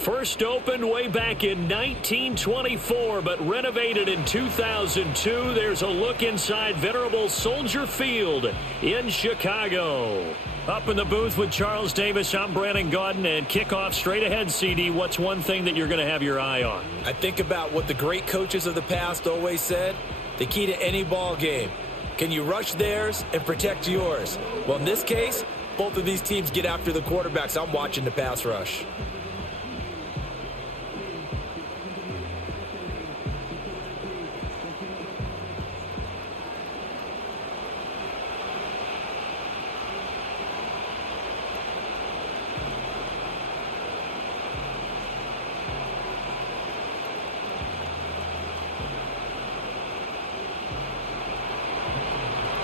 First opened way back in 1924, but renovated in 2002. There's a look inside venerable Soldier Field in Chicago. Up in the booth with Charles Davis, I'm Brandon Gaudin, and kickoff straight ahead, CD. What's one thing that you're going to have your eye on? I think about what the great coaches of the past always said. The key to any ball game. Can you rush theirs and protect yours? Well, in this case, both of these teams get after the quarterbacks. I'm watching the pass rush.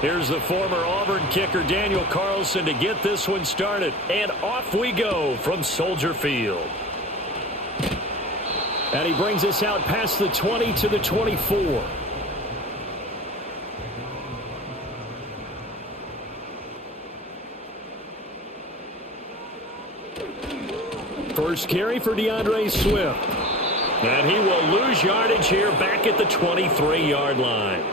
Here's the former Auburn kicker, Daniel Carlson, to get this one started. And off we go from Soldier Field. And he brings us out past the 20 to the 24. First carry for DeAndre Swift. And he will lose yardage here back at the 23-yard line.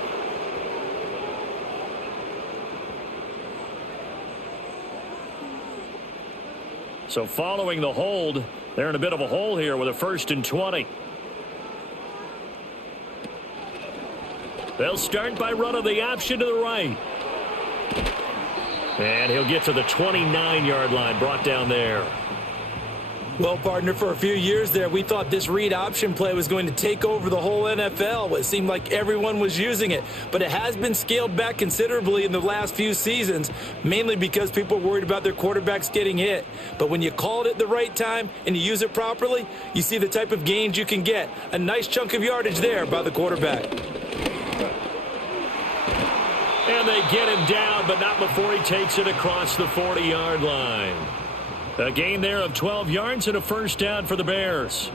So following the hold, they're in a bit of a hole here with a 1st and 20. They'll start by running the option to the right. And he'll get to the 29-yard line, brought down there. Well, partner, for a few years there, we thought this read option play was going to take over the whole NFL. It seemed like everyone was using it, but it has been scaled back considerably in the last few seasons, mainly because people are worried about their quarterbacks getting hit. But when you call it at the right time and you use it properly, you see the type of gains you can get. A nice chunk of yardage there by the quarterback. And they get him down, but not before he takes it across the 40-yard line. A gain there of 12 yards and a first down for the Bears.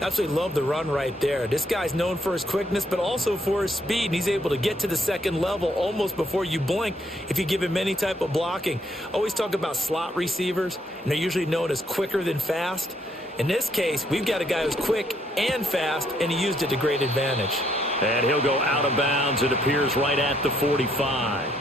Absolutely love the run right there. This guy's known for his quickness, but also for his speed. And he's able to get to the second level almost before you blink if you give him any type of blocking. Always talk about slot receivers, and they're usually known as quicker than fast. In this case, we've got a guy who's quick and fast, and he used it to great advantage. And he'll go out of bounds. It appears right at the 45.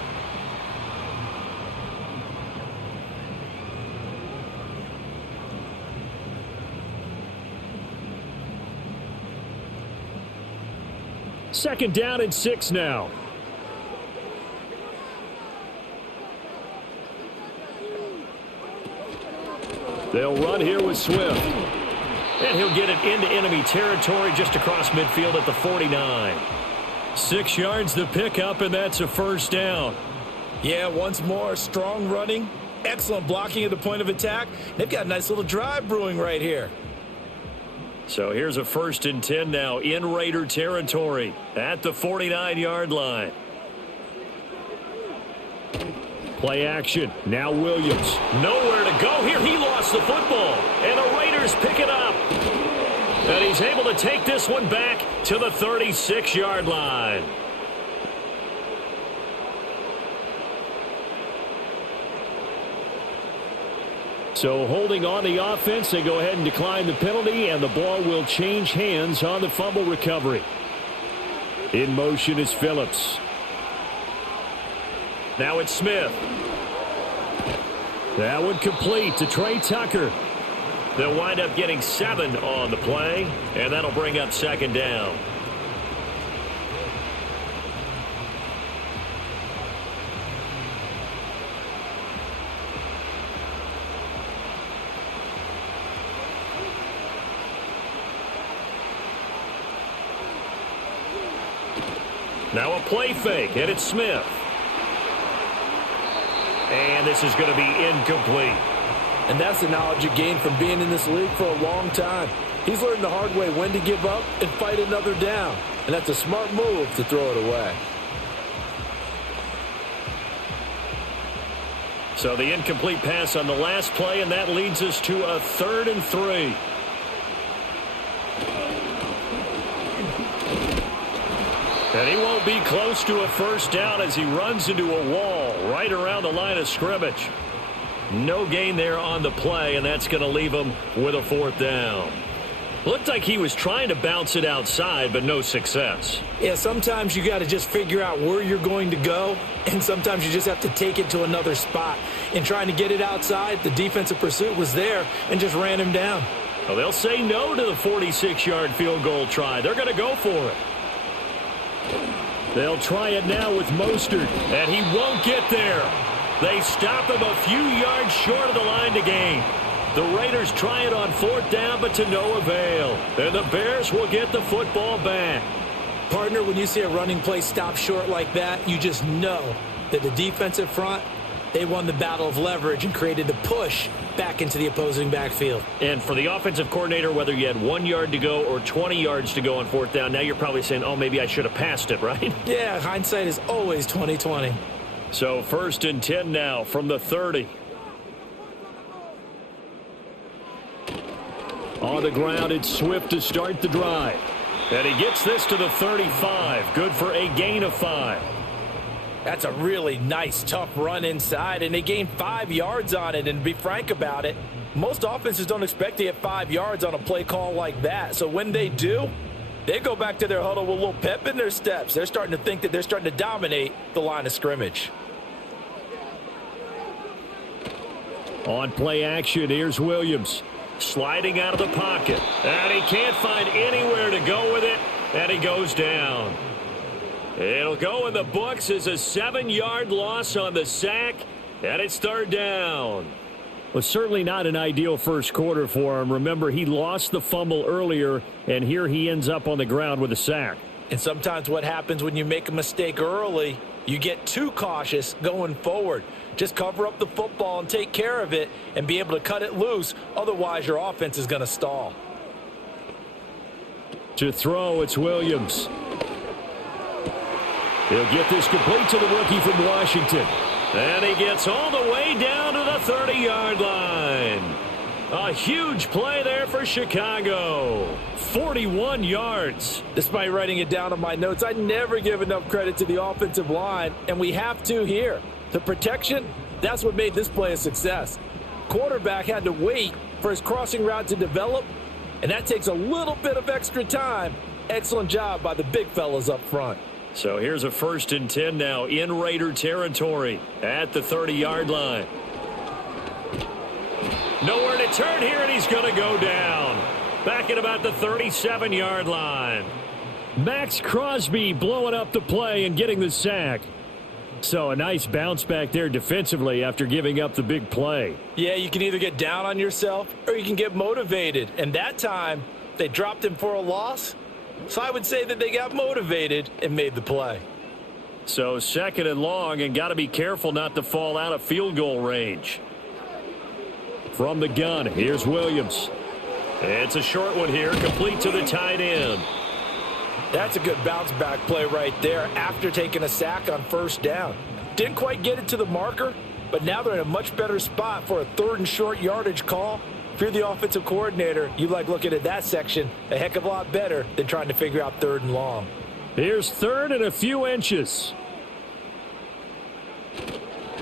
Second down and 6 now. They'll run here with Swift. And he'll get it into enemy territory just across midfield at the 49. 6 yards the pickup, and that's a first down. Yeah, once more, strong running, excellent blocking at the point of attack. They've got a nice little drive brewing right here. So here's a 1st and 10 now in Raider territory at the 49-yard line. Play action. Now Williams. Nowhere to go here. He lost the football. And the Raiders pick it up. And he's able to take this one back to the 36-yard line. So holding on the offense, they go ahead and decline the penalty, and the ball will change hands on the fumble recovery. In motion is Phillips. Now it's Smith. That one complete to Trey Tucker. They'll wind up getting 7 on the play, and that'll bring up 2nd down. Now a play fake, and it's Smith. And this is going to be incomplete. And that's the knowledge you gain from being in this league for a long time. He's learned the hard way when to give up and fight another down. And that's a smart move to throw it away. So the incomplete pass on the last play, and that leads us to a 3rd and 3. And he won't be close to a first down as he runs into a wall right around the line of scrimmage. No gain there on the play, and that's going to leave him with a 4th down. Looked like he was trying to bounce it outside, but no success. Yeah, sometimes you got to just figure out where you're going to go, and sometimes you just have to take it to another spot. In trying to get it outside, the defensive pursuit was there and just ran him down. Well, they'll say no to the 46-yard field goal try. They're going to go for it. They'll try it now with Mostert, and he won't get there. They stop him a few yards short of the line to gain. The Raiders try it on 4th down, but to no avail. And the Bears will get the football back. Partner, when you see a running play stop short like that, you just know that the defensive front, they won the battle of leverage and created the push back into the opposing backfield. And for the offensive coordinator, whether you had 1 yard to go or 20 yards to go on 4th down, now you're probably saying, oh, maybe I should have passed it, right? Yeah, hindsight is always 20/20. So 1st and 10 now from the 30. On the ground, it's Swift to start the drive. And he gets this to the 35. Good for a gain of 5. That's a really nice, tough run inside, and they gained 5 yards on it. And to be frank about it, most offenses don't expect to get 5 yards on a play call like that. So when they do, they go back to their huddle with a little pep in their steps. They're starting to think that they're starting to dominate the line of scrimmage. On play action, here's Williams. Sliding out of the pocket. And he can't find anywhere to go with it, and he goes down. It'll go in the books as a 7-yard loss on the sack, and it's 3rd down. Well, certainly not an ideal first quarter for him. Remember, he lost the fumble earlier, and here he ends up on the ground with a sack. And sometimes what happens when you make a mistake early, you get too cautious going forward. Just cover up the football and take care of it and be able to cut it loose. Otherwise, your offense is going to stall. To throw, it's Williams. He'll get this complete to the rookie from Washington. And he gets all the way down to the 30-yard line. A huge play there for Chicago. 41 yards. Despite writing it down on my notes, I never give enough credit to the offensive line, and we have to here. The protection, that's what made this play a success. Quarterback had to wait for his crossing route to develop, and that takes a little bit of extra time. Excellent job by the big fellas up front. So here's a 1st and 10 now in Raider territory at the 30-yard line. Nowhere to turn here, and he's going to go down. Back at about the 37-yard line. Max Crosby blowing up the play and getting the sack. So a nice bounce back there defensively after giving up the big play. Yeah, you can either get down on yourself or you can get motivated. And that time, they dropped him for a loss. So I would say that they got motivated and made the play. So 2nd and long, and got to be careful not to fall out of field goal range. From the gun, here's Williams. It's a short one here, complete to the tight end. That's a good bounce back play right there after taking a sack on 1st down. Didn't quite get it to the marker, but now they're in a much better spot for a 3rd and short yardage call. If you're the offensive coordinator, you like looking at that section a heck of a lot better than trying to figure out 3rd and long. Here's 3rd and a few inches.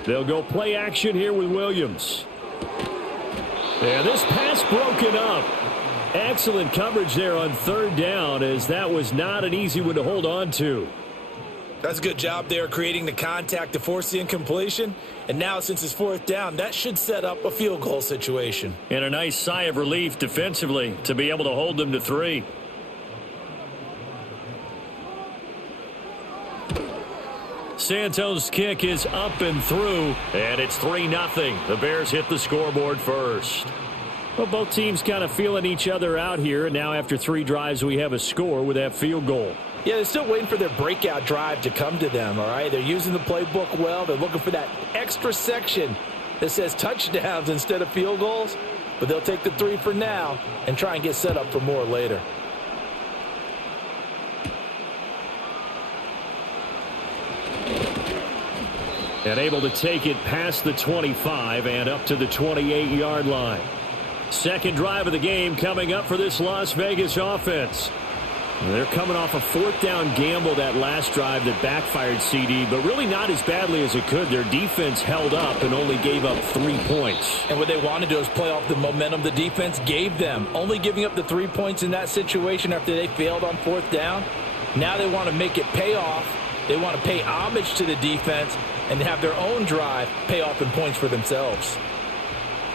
They'll go play action here with Williams. And this pass broken up. Excellent coverage there on 3rd down, as that was not an easy one to hold on to. That's a good job there creating the contact to force the incompletion. And now since it's 4th down, that should set up a field goal situation. And a nice sigh of relief defensively to be able to hold them to 3. Santos' kick is up and through, and it's 3-0. The Bears hit the scoreboard first. Well, both teams kind of feeling each other out here, and now after 3 drives, we have a score with that field goal. Yeah, they're still waiting for their breakout drive to come to them, all right? They're using the playbook well. They're looking for that extra section that says touchdowns instead of field goals, but they'll take the 3 for now and try and get set up for more later. And able to take it past the 25 and up to the 28-yard line. Second drive of the game coming up for this Las Vegas offense. They're coming off a fourth down gamble that last drive that backfired, CD, but really not as badly as it could. Their defense held up and only gave up 3 points. And what they want to do is play off the momentum the defense gave them. Only giving up the 3 points in that situation after they failed on fourth down. Now they want to make it pay off. They want to pay homage to the defense and have their own drive pay off in points for themselves.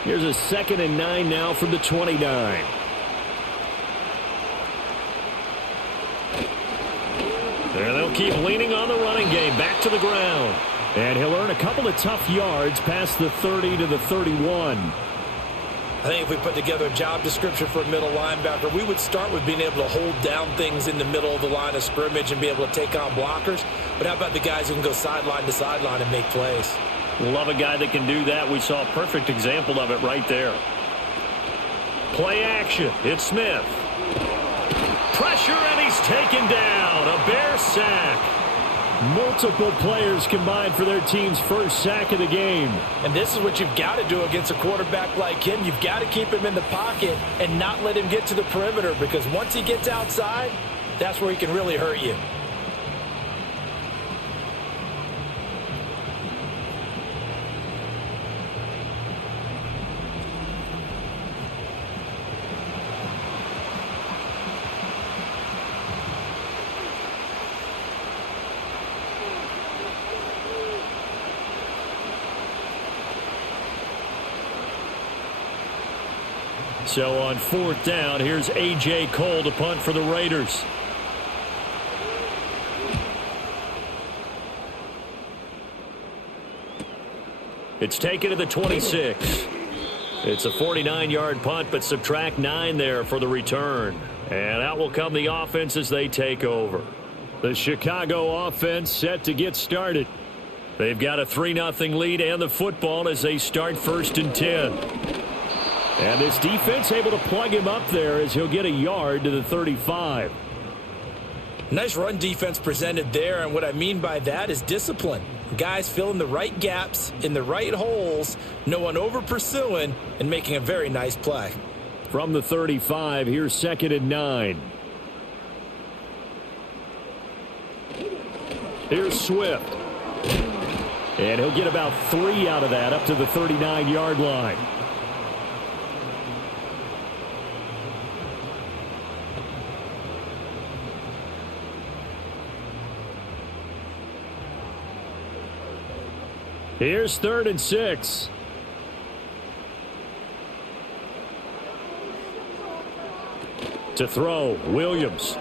Here's a 2nd and 9 now from the 29. And they'll keep leaning on the running game. Back to the ground. And he'll earn a couple of tough yards past the 30 to the 31. I think if we put together a job description for a middle linebacker, we would start with being able to hold down things in the middle of the line of scrimmage and be able to take on blockers. But how about the guys who can go sideline to sideline and make plays? Love a guy that can do that. We saw a perfect example of it right there. Play action. It's Smith. Pressure, and he's taken down. A Bear sack. Multiple players combined for their team's first sack of the game. And this is what you've got to do against a quarterback like him. You've got to keep him in the pocket and not let him get to the perimeter, because once he gets outside, that's where he can really hurt you. So on fourth down, here's A.J. Cole to punt for the Raiders. It's taken to the 26. It's a 49-yard punt, but subtract 9 there for the return. And out will come the offense as they take over. The Chicago offense set to get started. They've got a 3-0 lead and the football as they start 1st and 10. And this defense able to plug him up there as he'll get a yard to the 35. Nice run defense presented there, and what I mean by that is discipline. Guys filling the right gaps in the right holes, no one over pursuing, and making a very nice play. From the 35, here's 2nd and 9. Here's Swift. And he'll get about 3 out of that up to the 39-yard line. Here's 3rd and 6. To throw, Williams.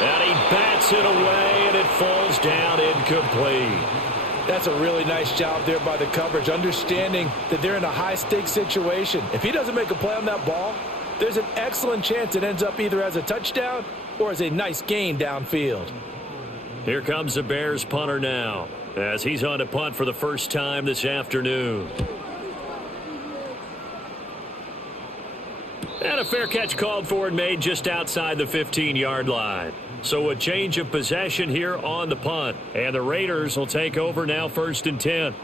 And he bats it away, and it falls down incomplete. That's a really nice job there by the coverage, understanding that they're in a high-stakes situation. If he doesn't make a play on that ball, there's an excellent chance it ends up either as a touchdown or as a nice gain downfield. Here comes the Bears punter now, as he's on to punt for the first time this afternoon. And a fair catch called for and made just outside the 15-yard line. So a change of possession here on the punt. And the Raiders will take over now 1st and 10.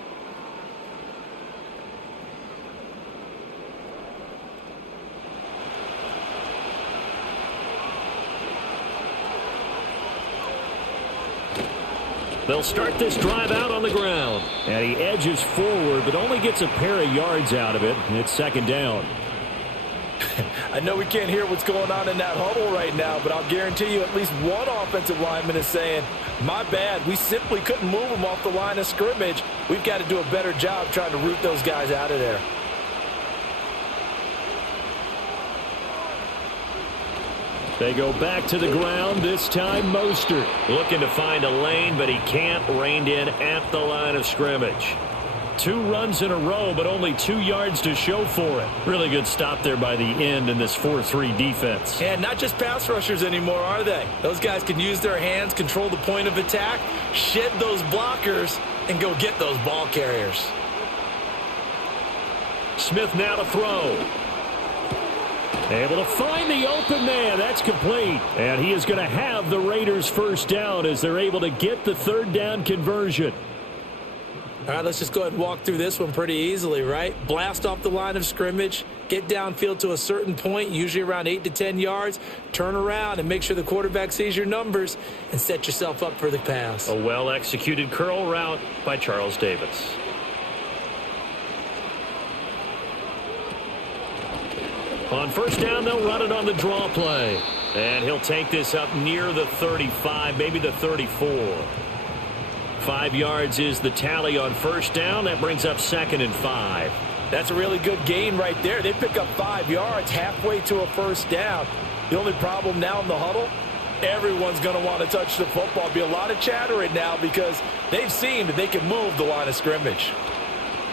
They'll start this drive out on the ground. And he edges forward, but only gets a pair of yards out of it. And it's 2nd down. I know we can't hear what's going on in that huddle right now, but I'll guarantee you at least one offensive lineman is saying, my bad, we simply couldn't move them off the line of scrimmage. We've got to do a better job trying to root those guys out of there. They go back to the ground, this time Mostert. Looking to find a lane, but he can't. Reined in at the line of scrimmage. 2 runs in a row, but only 2 yards to show for it. Really good stop there by the end in this 4-3 defense. And not just pass rushers anymore, are they? Those guys can use their hands, control the point of attack, shed those blockers, and go get those ball carriers. Smith now to throw. Able to find the open man. That's complete. And he is going to have the Raiders first down as they're able to get the 3rd down conversion. All right, let's just go ahead and walk through this one pretty easily, right? Blast off the line of scrimmage, get downfield to a certain point, usually around 8 to 10 yards, turn around and make sure the quarterback sees your numbers and set yourself up for the pass. A well-executed curl route by Charles Davis. On first down, they'll run it on the draw play. And he'll take this up near the 35, maybe the 34. 5 yards is the tally on first down. That brings up 2nd and 5. That's a really good gain right there. They pick up 5 yards halfway to a first down. The only problem now in the huddle, everyone's going to want to touch the football. Be a lot of chattering now because they've seen that they can move the line of scrimmage.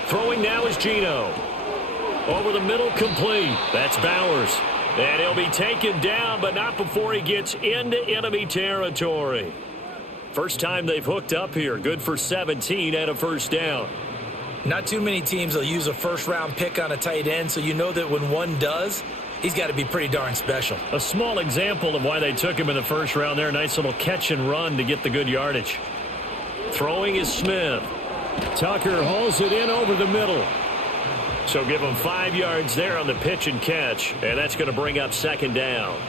Throwing now is Geno. Over the middle, complete. That's Bowers. And he'll be taken down, but not before he gets into enemy territory. First time they've hooked up here. Good for 17 and a first down. Not too many teams will use a first-round pick on a tight end, so you know that when one does, he's got to be pretty darn special. A small example of why they took him in the first round there. Nice little catch and run to get the good yardage. Throwing is Smith. Tucker hauls it in over the middle. So give him 5 yards there on the pitch and catch, and that's going to bring up 2nd down.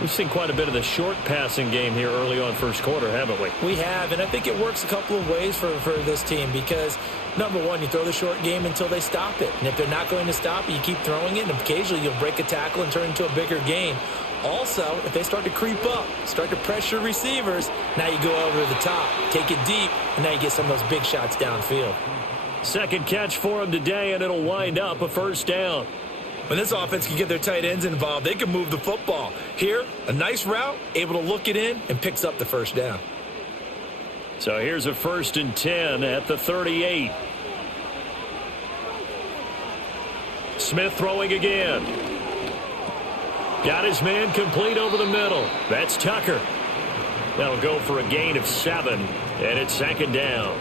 We've seen quite a bit of the short passing game here early on first quarter, haven't we? We have, and I think it works a couple of ways for this team because, number one, you throw the short game until they stop it. And if they're not going to stop it, you keep throwing it, and occasionally you'll break a tackle and turn into a bigger gain. Also, if they start to creep up, start to pressure receivers, now you go over the top, take it deep, and now you get some of those big shots downfield. Second catch for him today, and it'll wind up a first down. When this offense can get their tight ends involved, they can move the football. Here, a nice route, able to look it in, and picks up the first down. So here's a 1st and 10 at the 38. Smith throwing again. Got his man complete over the middle. That's Tucker. That'll go for a gain of 7, and it's 2nd down.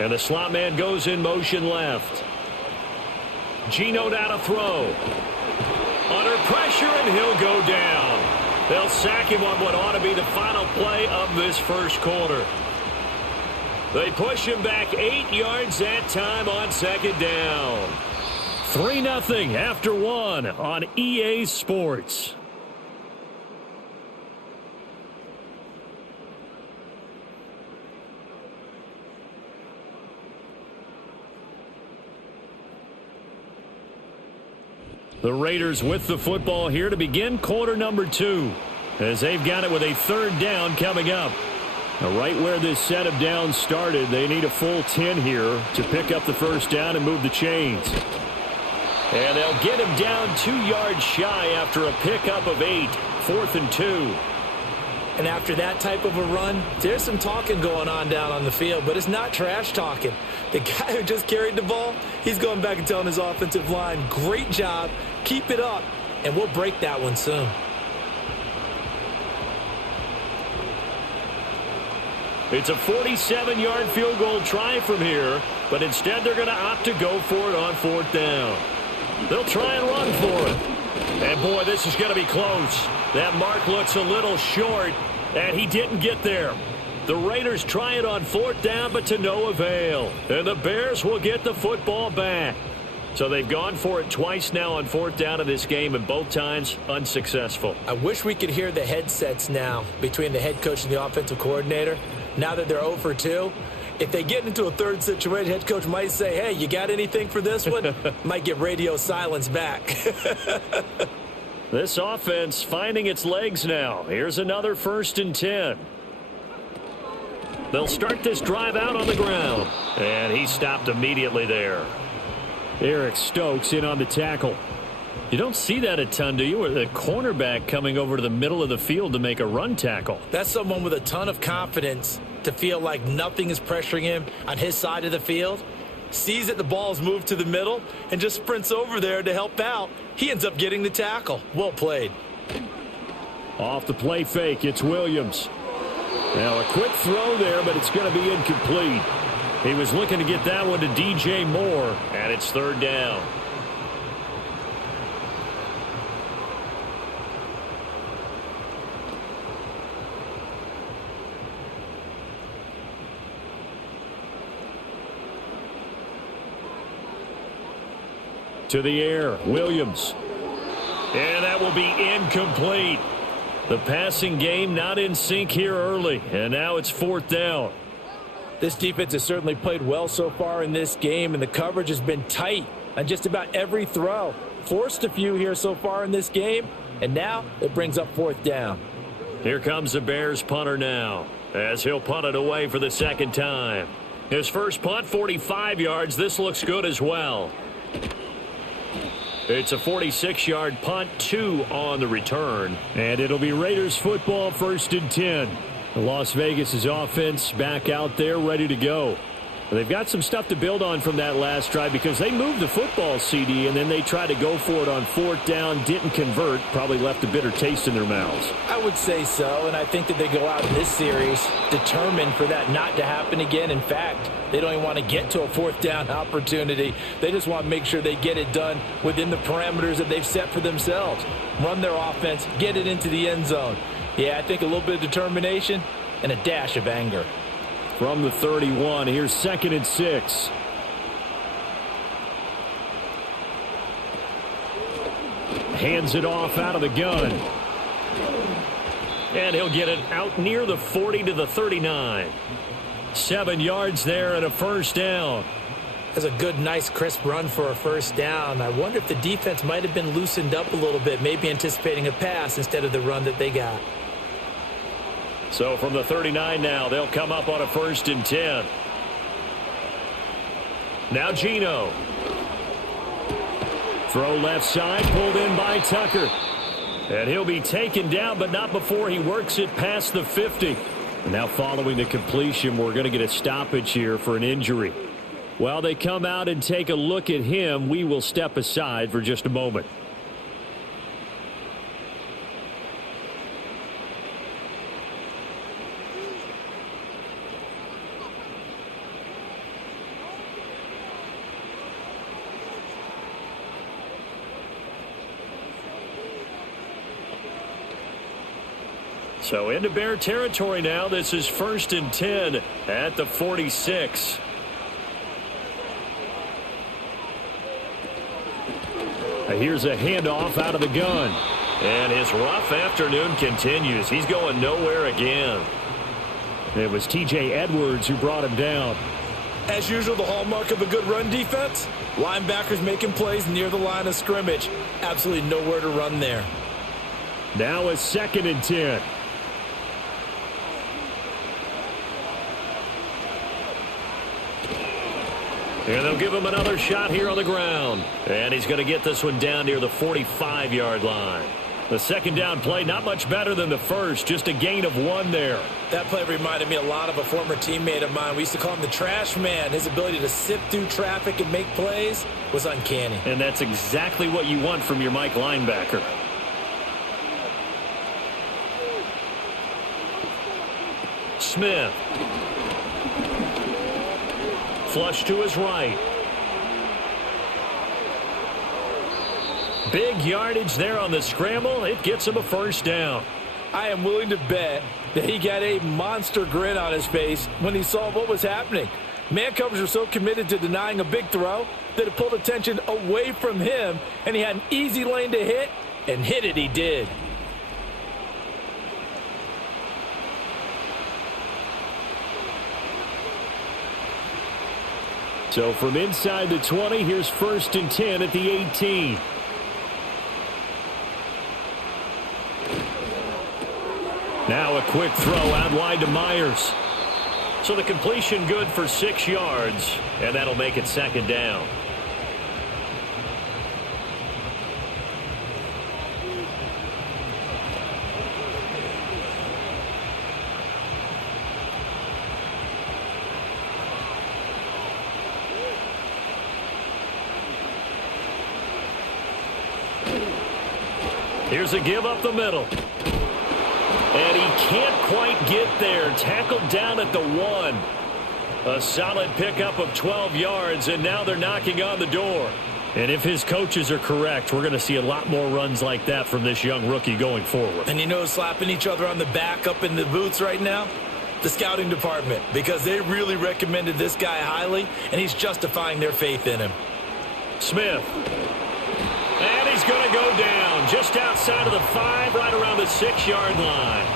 And the slot man goes in motion left. Geno now to throw. Under pressure, and he'll go down. They'll sack him on what ought to be the final play of this first quarter. They push him back 8 yards that time on 2nd down. 3-0 after 1 on EA Sports. The Raiders with the football here to begin quarter number 2 as they've got it with a 3rd down coming up. Now, right where this set of downs started, they need a full 10 here to pick up the first down and move the chains. And they'll get him down 2 yards shy after a pickup of 8, 4th and 2. And after that type of a run, there's some talking going on down on the field, but it's not trash talking. The guy who just carried the ball, he's going back and telling his offensive line, great job, keep it up, and we'll break that one soon. It's a 47-yard field goal try from here, but instead they're going to opt to go for it on 4th down. They'll try and run for it. And, boy, this is going to be close. That mark looks a little short, and he didn't get there. The Raiders try it on 4th down, but to no avail. And the Bears will get the football back. So they've gone for it twice now on 4th down in this game, and both times unsuccessful. I wish we could hear the headsets now between the head coach and the offensive coordinator. Now that they're 0 for 2, if they get into a third situation, head coach might say, hey, you got anything for this one? Might get radio silence back. This offense finding its legs now. Here's another 1st and 10. They'll start this drive out on the ground. And he stopped immediately there. Eric Stokes in on the tackle. You don't see that a ton, do you? Or the cornerback coming over to the middle of the field to make a run tackle. That's someone with a ton of confidence to feel like nothing is pressuring him on his side of the field. Sees that the ball's moved to the middle and just sprints over there to help out. He ends up getting the tackle. Well played. Off the play fake, it's Williams. Now a quick throw there, but it's going to be incomplete. He was looking to get that one to DJ Moore, and it's third down. To the air, Williams. And that will be incomplete. The passing game not in sync here early, and now it's fourth down. This defense has certainly played well so far in this game, and the coverage has been tight on just about every throw. Forced a few here so far in this game, and now it brings up fourth down. Here comes the Bears punter now, as he'll punt it away for the second time. His first punt, 45 yards. This looks good as well. It's a 46-yard punt, 2 on the return. And it'll be Raiders football, 1st and 10. The Las Vegas' offense back out there ready to go. They've got some stuff to build on from that last drive because they moved the football, CD, and then they tried to go for it on fourth down, didn't convert, probably left a bitter taste in their mouths. I would say so, and I think that they go out in this series determined for that not to happen again. In fact, they don't even want to get to a fourth down opportunity. They just want to make sure they get it done within the parameters that they've set for themselves. Run their offense, get it into the end zone. Yeah, I think a little bit of determination and a dash of anger. From the 31, here's 2nd and 6. Hands it off out of the gun. And he'll get it out near the 40 to the 39. 7 yards there and a first down. That's a good, nice, crisp run for a first down. I wonder if the defense might have been loosened up a little bit, maybe anticipating a pass instead of the run that they got. So from the 39 now, they'll come up on a 1st and 10. Now Geno. Throw left side, pulled in by Tucker. And he'll be taken down, but not before he works it past the 50. And now following the completion, we're going to get a stoppage here for an injury. While they come out and take a look at him, we will step aside for just a moment. So into Bear territory now. This is 1st and 10 at the 46. Here's a handoff out of the gun. And his rough afternoon continues. He's going nowhere again. It was T.J. Edwards who brought him down. As usual, the hallmark of a good run defense, linebackers making plays near the line of scrimmage. Absolutely nowhere to run there. Now a 2nd and 10. And they'll give him another shot here on the ground. And he's going to get this one down near the 45-yard line. The second down play, not much better than the first, just a gain of 1 there. That play reminded me a lot of a former teammate of mine. We used to call him the trash man. His ability to sift through traffic and make plays was uncanny. And that's exactly what you want from your Mike linebacker. Smith. Flush to his right. Big yardage there on the scramble. It gets him a first down. I am willing to bet that he got a monster grin on his face when he saw what was happening. Man covers were so committed to denying a big throw that it pulled attention away from him, and he had an easy lane to hit, and hit it he did. So from inside the 20, here's 1st and 10 at the 18. Now a quick throw out wide to Myers. So the completion good for 6 yards, and that'll make it 2nd down. Here's a give up the middle. And he can't quite get there. Tackled down at the 1. A solid pickup of 12 yards, and now they're knocking on the door. And if his coaches are correct, we're going to see a lot more runs like that from this young rookie going forward. And you know, slapping each other on the back up in the booths right now? The scouting department, because they really recommended this guy highly, and he's justifying their faith in him. Smith. And he's going to go down just outside of the 5, right around the 6-yard line.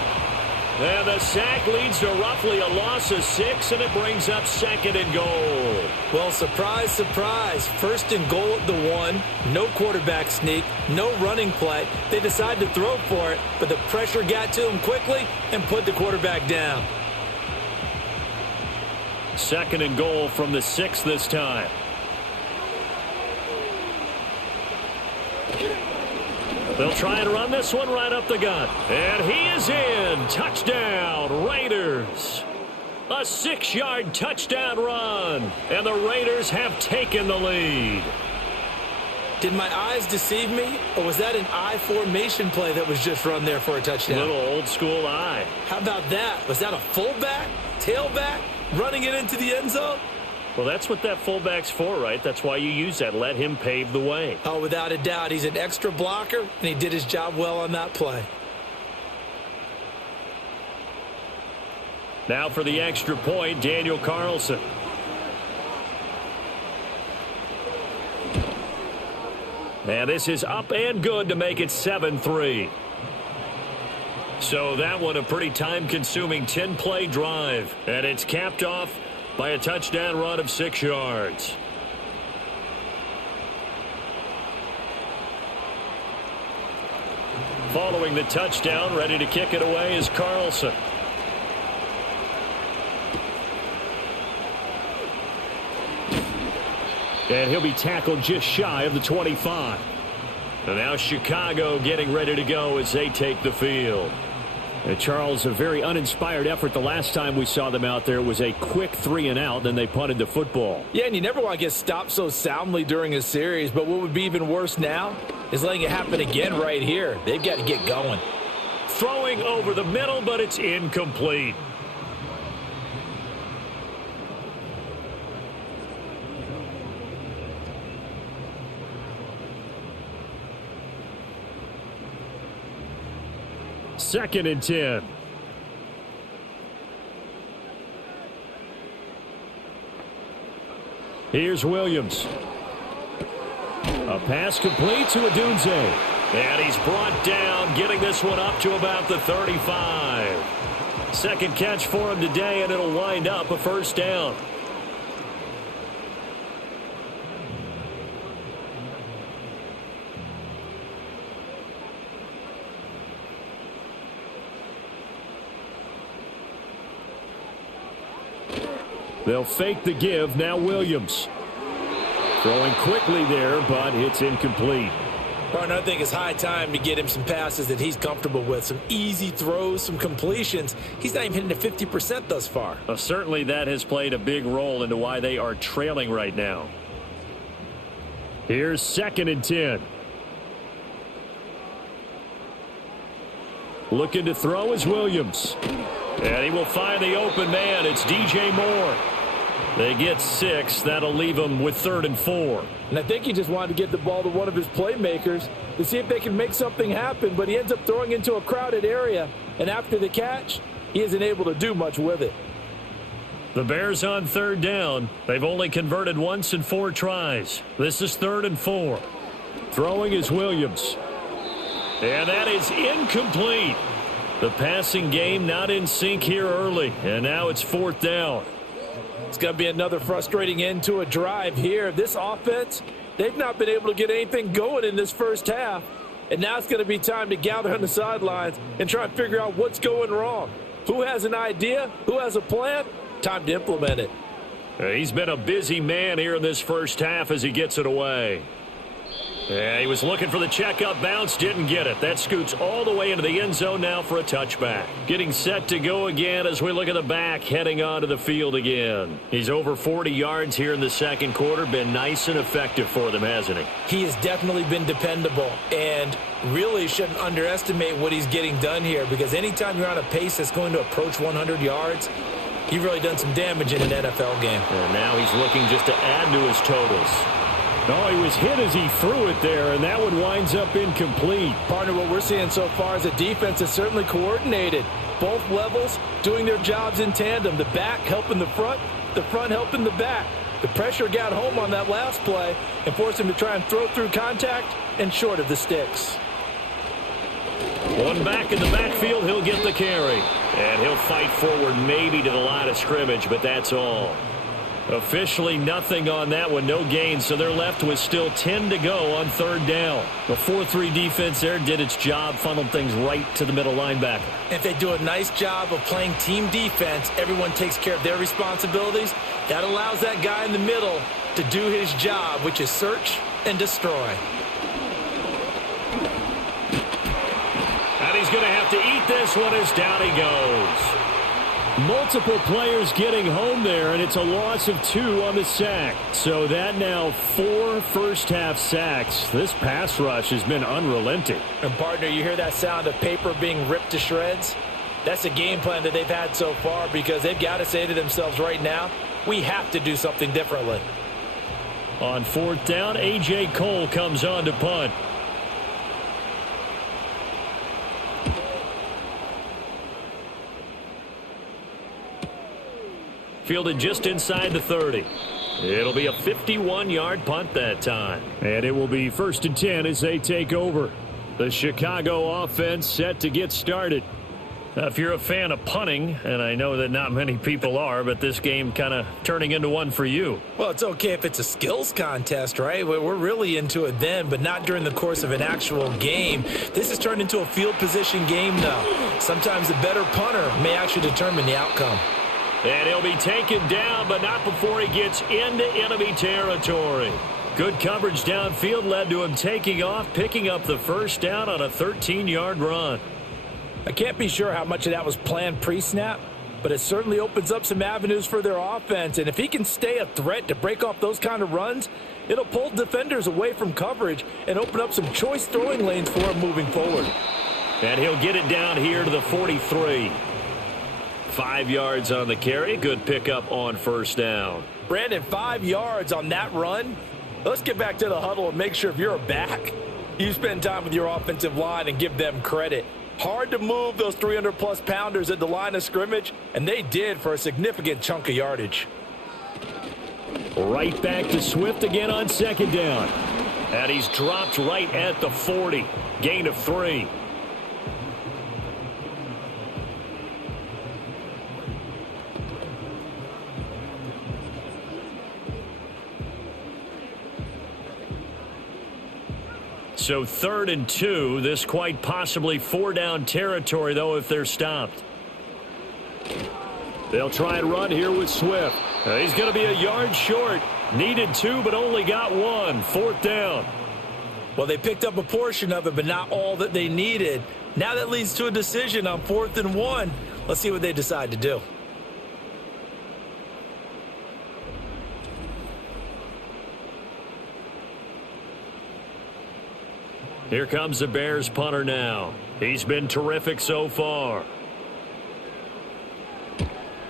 And the sack leads to roughly a loss of 6, and it brings up 2nd and goal. Well, surprise, surprise. 1st and goal at the 1. No quarterback sneak. No running play. They decide to throw for it, but the pressure got to him quickly and put the quarterback down. 2nd and goal from the 6 this time. They'll try and run this one right up the gut. And he is in. Touchdown, Raiders. A 6-yard touchdown run. And the Raiders have taken the lead. Did my eyes deceive me, or was that an I formation play that was just run there for a touchdown? Little old school eye. How about that? Was that a fullback, tailback, running it into the end zone? Well, that's what that fullback's for, right? That's why you use that. Let him pave the way. Oh, without a doubt. He's an extra blocker, and he did his job well on that play. Now for the extra point, Daniel Carlson. And this is up and good to make it 7-3. So that one a pretty time-consuming 10-play drive. And it's capped off by a touchdown run of 6 yards. Following the touchdown, ready to kick it away is Carlson. And he'll be tackled just shy of the 25. And now Chicago getting ready to go as they take the field. And Charles, a very uninspired effort the last time we saw them out there. It was a quick 3-and-out, then they punted the football. Yeah, and you never want to get stopped so soundly during a series, but what would be even worse now is letting it happen again right here. They've got to get going. Throwing over the middle, but it's incomplete. Second and 10. Here's Williams. A pass complete to Adunze. And he's brought down, getting this one up to about the 35. Second catch for him today, and it'll wind up a first down. They'll fake the give. Now Williams. Throwing quickly there, but it's incomplete. Partner, I think it's high time to get him some passes that he's comfortable with. Some easy throws, some completions. He's not even hitting to 50% thus far. Certainly that has played a big role into why they are trailing right now. Here's second and 10. Looking to throw is Williams. And he will find the open man. It's DJ Moore. They get 6. That'll leave them with 3rd and 4. And I think he just wanted to get the ball to one of his playmakers to see if they can make something happen, but he ends up throwing into a crowded area. And after the catch, he isn't able to do much with it. The Bears on 3rd down. They've only converted once in 4 tries. This is 3rd and 4. Throwing is Williams. And that is incomplete. The passing game not in sync here early. And now it's 4th down. It's going to be another frustrating end to a drive here. This offense, they've not been able to get anything going in this first half. And now it's going to be time to gather on the sidelines and try and figure out what's going wrong. Who has an idea? Who has a plan? Time to implement it. He's been a busy man here in this first half as he gets it away. Yeah, he was looking for the checkup bounce, didn't get it. That scoots all the way into the end zone now for a touchback. Getting set to go again as we look at the back, heading onto the field again. He's over 40 yards here in the second quarter. Been nice and effective for them, hasn't he? He has definitely been dependable, and really shouldn't underestimate what he's getting done here, because anytime you're on a pace that's going to approach 100 yards, you've really done some damage in an NFL game. And now he's looking just to add to his totals. No, he was hit as he threw it there, and that one winds up incomplete. Partner, what we're seeing so far is a defense that's certainly coordinated. Both levels doing their jobs in tandem. The back helping the front helping the back. The pressure got home on that last play and forced him to try and throw through contact and short of the sticks. One back in the backfield, he'll get the carry. And he'll fight forward maybe to the line of scrimmage, but that's all. Officially nothing on that one, no gain, so they're left with still 10 to go on third down. The 4-3 defense there did its job, funneled things right to the middle linebacker. If they do a nice job of playing team defense, everyone takes care of their responsibilities. That allows that guy in the middle to do his job, which is search and destroy. And he's going to have to eat this one as down he goes. Multiple players getting home there, and it's a loss of 2 on the sack. So that now 4 first-half sacks. This pass rush has been unrelenting. And, partner, you hear that sound of paper being ripped to shreds? That's the game plan that they've had so far, because they've got to say to themselves right now, we have to do something differently. On fourth down, A.J. Cole comes on to punt. Fielded just inside the 30. It'll be a 51-yard punt that time. And it will be 1st and 10 as they take over. The Chicago offense set to get started. Now, if you're a fan of punting, and I know that not many people are, but this game kind of turning into one for you. Well, it's okay if it's a skills contest, right? We're really into it then, but not during the course of an actual game. This has turned into a field position game now. Sometimes the better punter may actually determine the outcome. And he'll be taken down, but not before he gets into enemy territory. Good coverage downfield led to him taking off, picking up the first down on a 13-yard run. I can't be sure how much of that was planned pre-snap, but it certainly opens up some avenues for their offense. And if he can stay a threat to break off those kind of runs, it'll pull defenders away from coverage and open up some choice throwing lanes for him moving forward. And he'll get it down here to the 43. 5 yards on the carry. Good pickup on first down. Brandon, 5 yards on that run. Let's get back to the huddle and make sure if you're a back, you spend time with your offensive line and give them credit. Hard to move those 300-plus pounders at the line of scrimmage, and they did for a significant chunk of yardage. Right back to Swift again on second down. And he's dropped right at the 40. Gain of 3. So 3rd and 2. This quite possibly 4-down territory, though, if they're stopped. They'll try and run here with Swift. He's going to be a yard short. Needed 2, but only got 1. 4th down. Well, they picked up a portion of it, but not all that they needed. Now that leads to a decision on 4th and 1. Let's see what they decide to do. Here comes the Bears punter now. He's been terrific so far.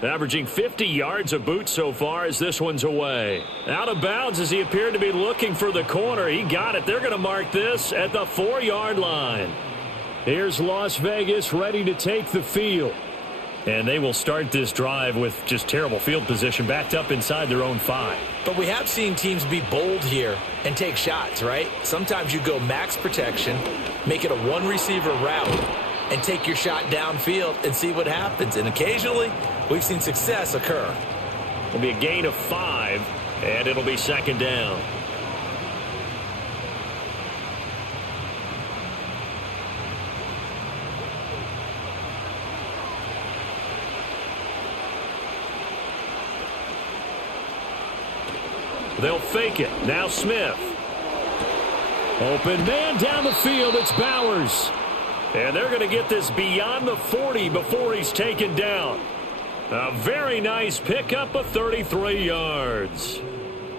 Averaging 50 yards a boot so far as this one's away. Out of bounds as he appeared to be looking for the corner. He got it. They're going to mark this at the 4-yard line. Here's Las Vegas ready to take the field. And they will start this drive with just terrible field position backed up inside their own 5. But we have seen teams be bold here and take shots, right? Sometimes you go max protection, make it a one-receiver route, and take your shot downfield and see what happens. And occasionally, we've seen success occur. It'll be a gain of 5, and it'll be 2nd down. They'll fake it. Now Smith. Open man down the field. It's Bowers. And they're going to get this beyond the 40 before he's taken down. A very nice pickup of 33 yards.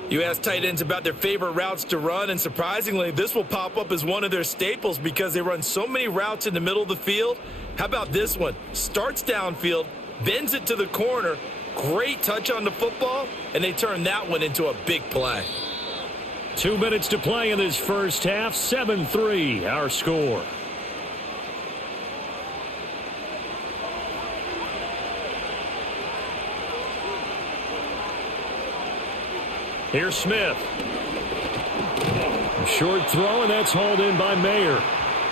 You ask tight ends about their favorite routes to run, and surprisingly, this will pop up as one of their staples because they run so many routes in the middle of the field. How about this one? Starts downfield, bends it to the corner, great touch on the football, and they turn that one into a big play. 2 minutes to play in this first half. 7-3 our score. Here's Smith. Short throw, and that's hauled in by Mayer.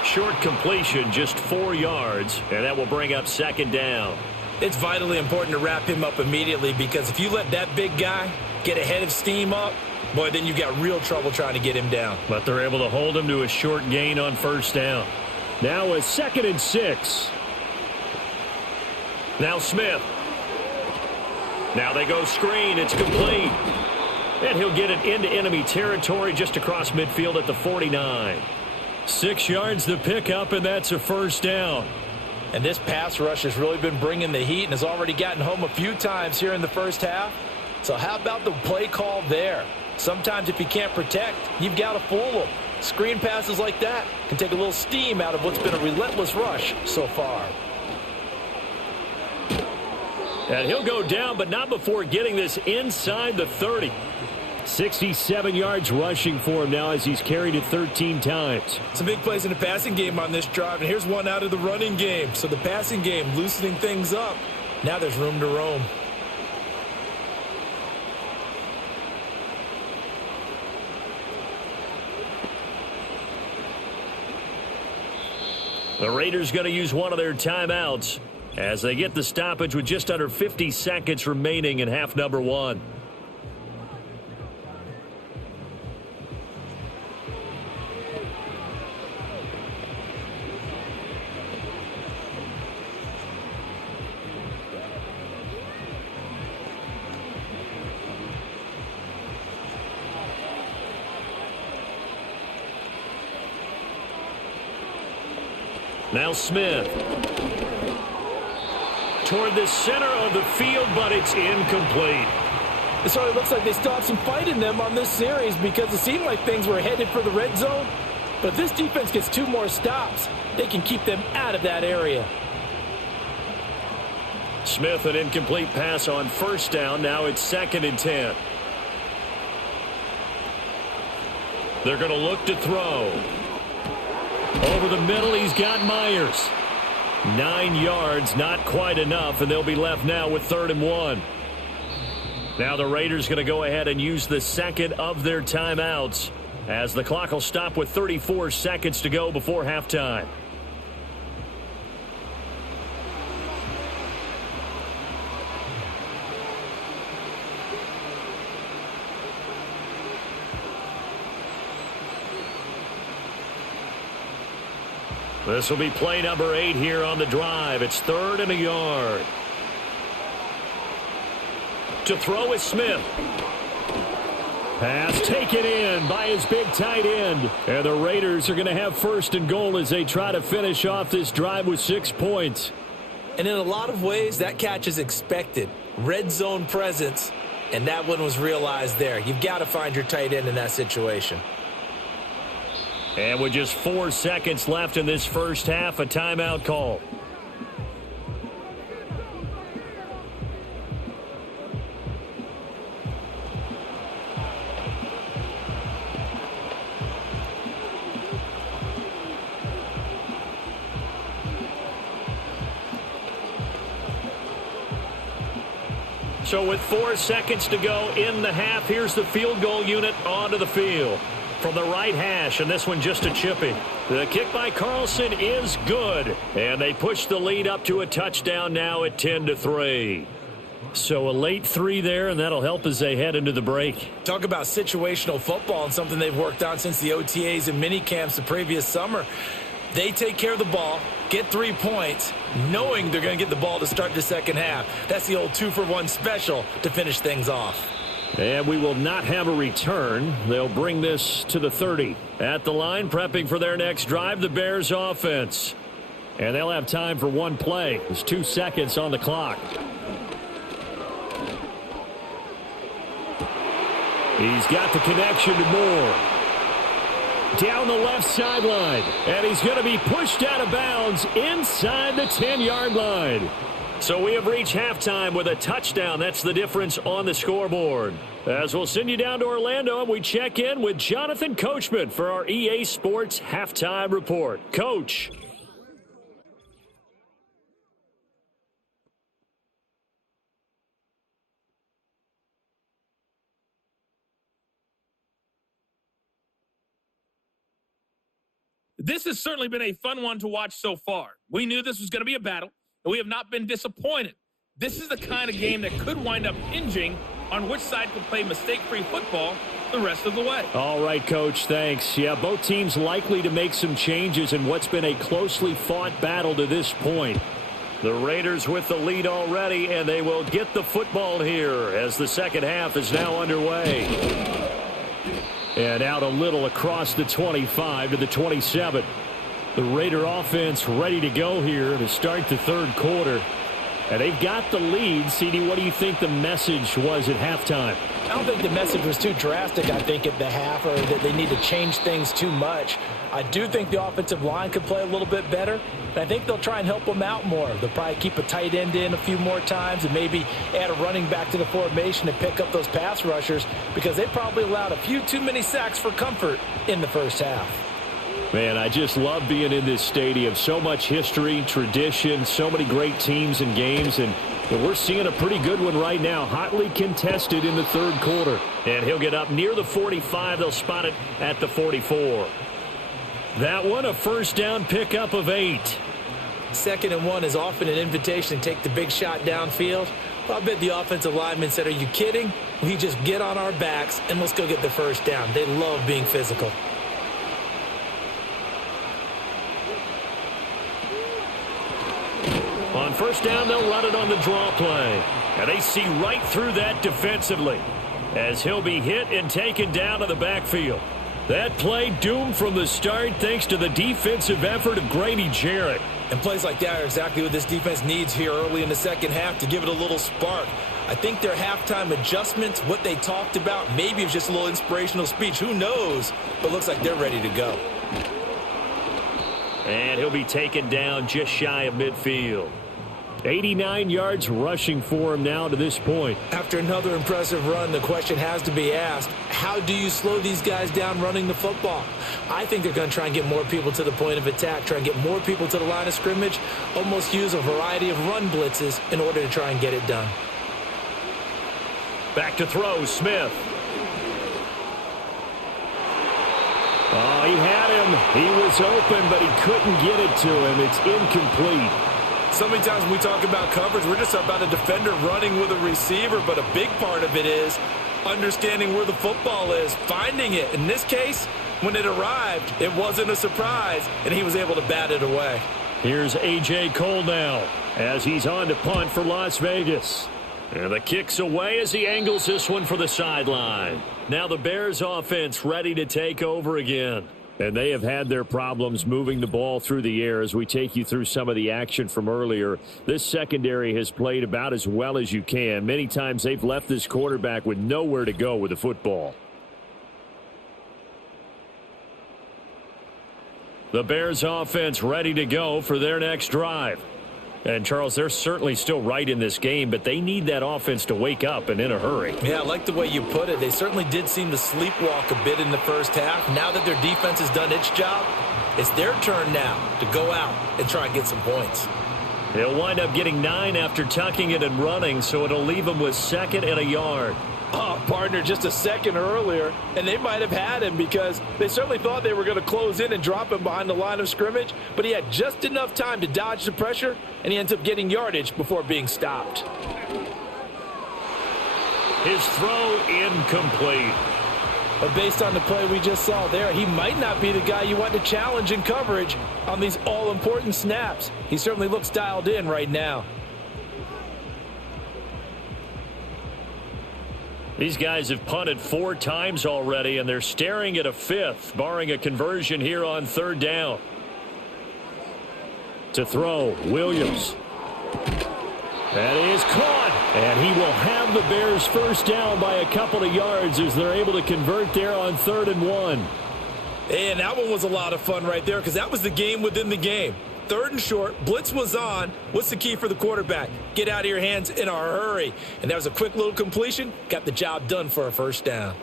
Short completion, just 4 yards, and that will bring up second down. It's vitally important to wrap him up immediately because if you let that big guy get ahead of steam up, boy, then you got real trouble trying to get him down. But they're able to hold him to a short gain on first down. Now a 2nd and 6. Now Smith. Now they go screen. It's complete. And he'll get it into enemy territory just across midfield at the 49. 6 yards the pickup, and that's a first down. And this pass rush has really been bringing the heat and has already gotten home a few times here in the first half. So how about the play call there? Sometimes if you can't protect, you've got to fool them. Screen passes like that can take a little steam out of what's been a relentless rush so far. And he'll go down, but not before getting this inside the 30. 67 yards rushing for him now as he's carried it 13 times. Some big plays in the passing game on this drive, and here's one out of the running game. So the passing game loosening things up. Now there's room to roam. The Raiders going to use one of their timeouts as they get the stoppage with just under 50 seconds remaining in half number 1. Now Smith. Toward the center of the field, but it's incomplete. It sort of looks like they still have some fight in them on this series because it seemed like things were headed for the red zone. But if this defense gets 2 more stops, they can keep them out of that area. Smith, an incomplete pass on first down. Now it's 2nd and 10. They're going to look to throw. Over the middle, he's got Myers. 9 yards, not quite enough, and they'll be left now with 3rd and 1. Now the Raiders going to go ahead and use the second of their timeouts as the clock will stop with 34 seconds to go before halftime. This will be play number 8 here on the drive. It's 3rd and a yard. To throw is Smith. Pass taken in by his big tight end. And the Raiders are going to have 1st and goal as they try to finish off this drive with 6 points. And in a lot of ways, that catch is expected. Red zone presence, and that one was realized there. You've got to find your tight end in that situation. And with just 4 seconds left in this first half, a timeout call. So with 4 seconds to go in the half, here's the field goal unit onto the field. From the right hash, and this one just a chippy. The kick by Carlson is good, and they push the lead up to a touchdown now at 10-3. So a late 3 there, and that'll help as they head into the break. Talk about situational football and something they've worked on since the OTAs and mini camps the previous summer. They take care of the ball, get 3 points, knowing they're going to get the ball to start the second half. That's the old 2-for-1 special to finish things off. And we will not have a return. They'll bring this to the 30. At the line, prepping for their next drive, the Bears offense. And they'll have time for one play. There's 2 seconds on the clock. He's got the connection to Moore. Down the left sideline. And he's going to be pushed out of bounds inside the 10-yard line. So we have reached halftime with a touchdown. That's the difference on the scoreboard. As we'll send you down to Orlando, and we check in with Jonathan Coachman for our EA Sports Halftime Report. Coach. This has certainly been a fun one to watch so far. We knew this was going to be a battle, and we have not been disappointed. This is the kind of game that could wind up hinging on which side can play mistake-free football the rest of the way. All right, Coach, thanks. Yeah, both teams likely to make some changes in what's been a closely fought battle to this point. The Raiders with the lead already, and they will get the football here as the second half is now underway. And out a little across the 25 to the 27. The Raider offense ready to go here to start the third quarter. And they've got the lead. CD, what do you think the message was at halftime? I don't think the message was too drastic, I think, at the half, or that they need to change things too much. I do think the offensive line could play a little bit better. And I think they'll try and help them out more. They'll probably keep a tight end in a few more times and maybe add a running back to the formation and pick up those pass rushers, because they probably allowed a few too many sacks for comfort in the first half. Man, I just love being in this stadium. So much history, tradition, so many great teams and games, and we're seeing a pretty good one right now. Hotly contested in the third quarter. And he'll get up near the 45. They'll spot it at the 44. That one, a first down pickup of 8. 2nd and 1 is often an invitation to take the big shot downfield. Well, I bet the offensive lineman said, "Are you kidding? We just get on our backs and let's go get the first down." They love being physical. On first down, they'll run it on the draw play. And they see right through that defensively as he'll be hit and taken down to the backfield. That play doomed from the start thanks to the defensive effort of Grady Jarrett. And plays like that are exactly what this defense needs here early in the second half to give it a little spark. I think their halftime adjustments, what they talked about, maybe it's just a little inspirational speech. Who knows? But looks like they're ready to go. And he'll be taken down just shy of midfield. 89 yards rushing for him now to this point. After another impressive run, the question has to be asked, how do you slow these guys down running the football? I think they're going to try and get more people to the point of attack, try and get more people to the line of scrimmage, almost use a variety of run blitzes in order to try and get it done. Back to throw, Smith. Oh, he had him. He was open, but he couldn't get it to him. It's incomplete. So many times when we talk about coverage, we're just about a defender running with a receiver, but a big part of it is understanding where the football is, finding it. In this case, when it arrived, it wasn't a surprise, and he was able to bat it away. Here's A.J. Cole now as he's on to punt for Las Vegas. And the kick's away as he angles this one for the sideline. Now the Bears offense ready to take over again. And they have had their problems moving the ball through the air as we take you through some of the action from earlier. This secondary has played about as well as you can. Many times they've left this quarterback with nowhere to go with the football. The Bears offense ready to go for their next drive. And, Charles, they're certainly still right in this game, but they need that offense to wake up and in a hurry. Yeah, I like the way you put it. They certainly did seem to sleepwalk a bit in the first half. Now that their defense has done its job, it's their turn now to go out and try and get some points. He'll wind up getting 9 after tucking it and running, so it'll leave him with 2nd and a yard. Oh, partner, just a second earlier, and they might have had him because they certainly thought they were going to close in and drop him behind the line of scrimmage, but he had just enough time to dodge the pressure, and he ends up getting yardage before being stopped. His throw incomplete. But based on the play we just saw there, he might not be the guy you want to challenge in coverage on these all-important snaps. He certainly looks dialed in right now. These guys have punted 4 times already, and they're staring at a 5th, barring a conversion here on 3rd down. To throw, Williams. That is caught, and he will have the Bears first down by a couple of yards as they're able to convert there on 3rd and 1. And that one was a lot of fun right there because that was the game within the game. 3rd and short, blitz was on. What's the key for the quarterback? Get out of your hands in a hurry. And that was a quick little completion. Got the job done for a first down.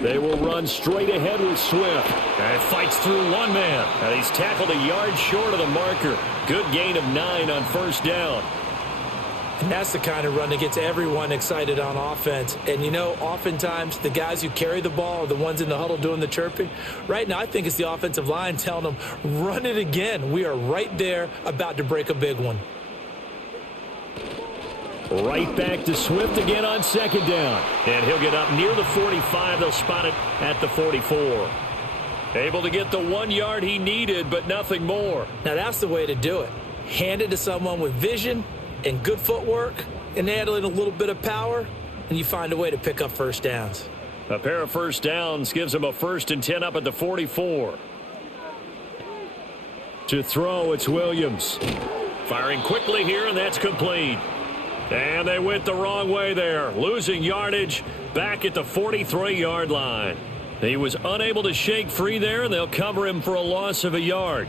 They will run straight ahead with Swift. And fights through one man. And he's tackled a yard short of the marker. Good gain of 9 on first down. And that's the kind of run that gets everyone excited on offense. And, you know, oftentimes the guys who carry the ball are the ones in the huddle doing the chirping. Right now, I think it's the offensive line telling them, run it again. We are right there about to break a big one. Right back to Swift again on 2nd down. And he'll get up near the 45. They'll spot it at the 44. Able to get the 1 yard he needed, but nothing more. Now, that's the way to do it. Hand it to someone with vision and good footwork, and add in a little bit of power, and you find a way to pick up first downs. A pair of first downs gives him a 1st and 10 up at the 44. To throw, it's Williams. Firing quickly here, and that's complete. And they went the wrong way there, losing yardage back at the 43-yard line. He was unable to shake free there, and they'll cover him for a loss of a yard.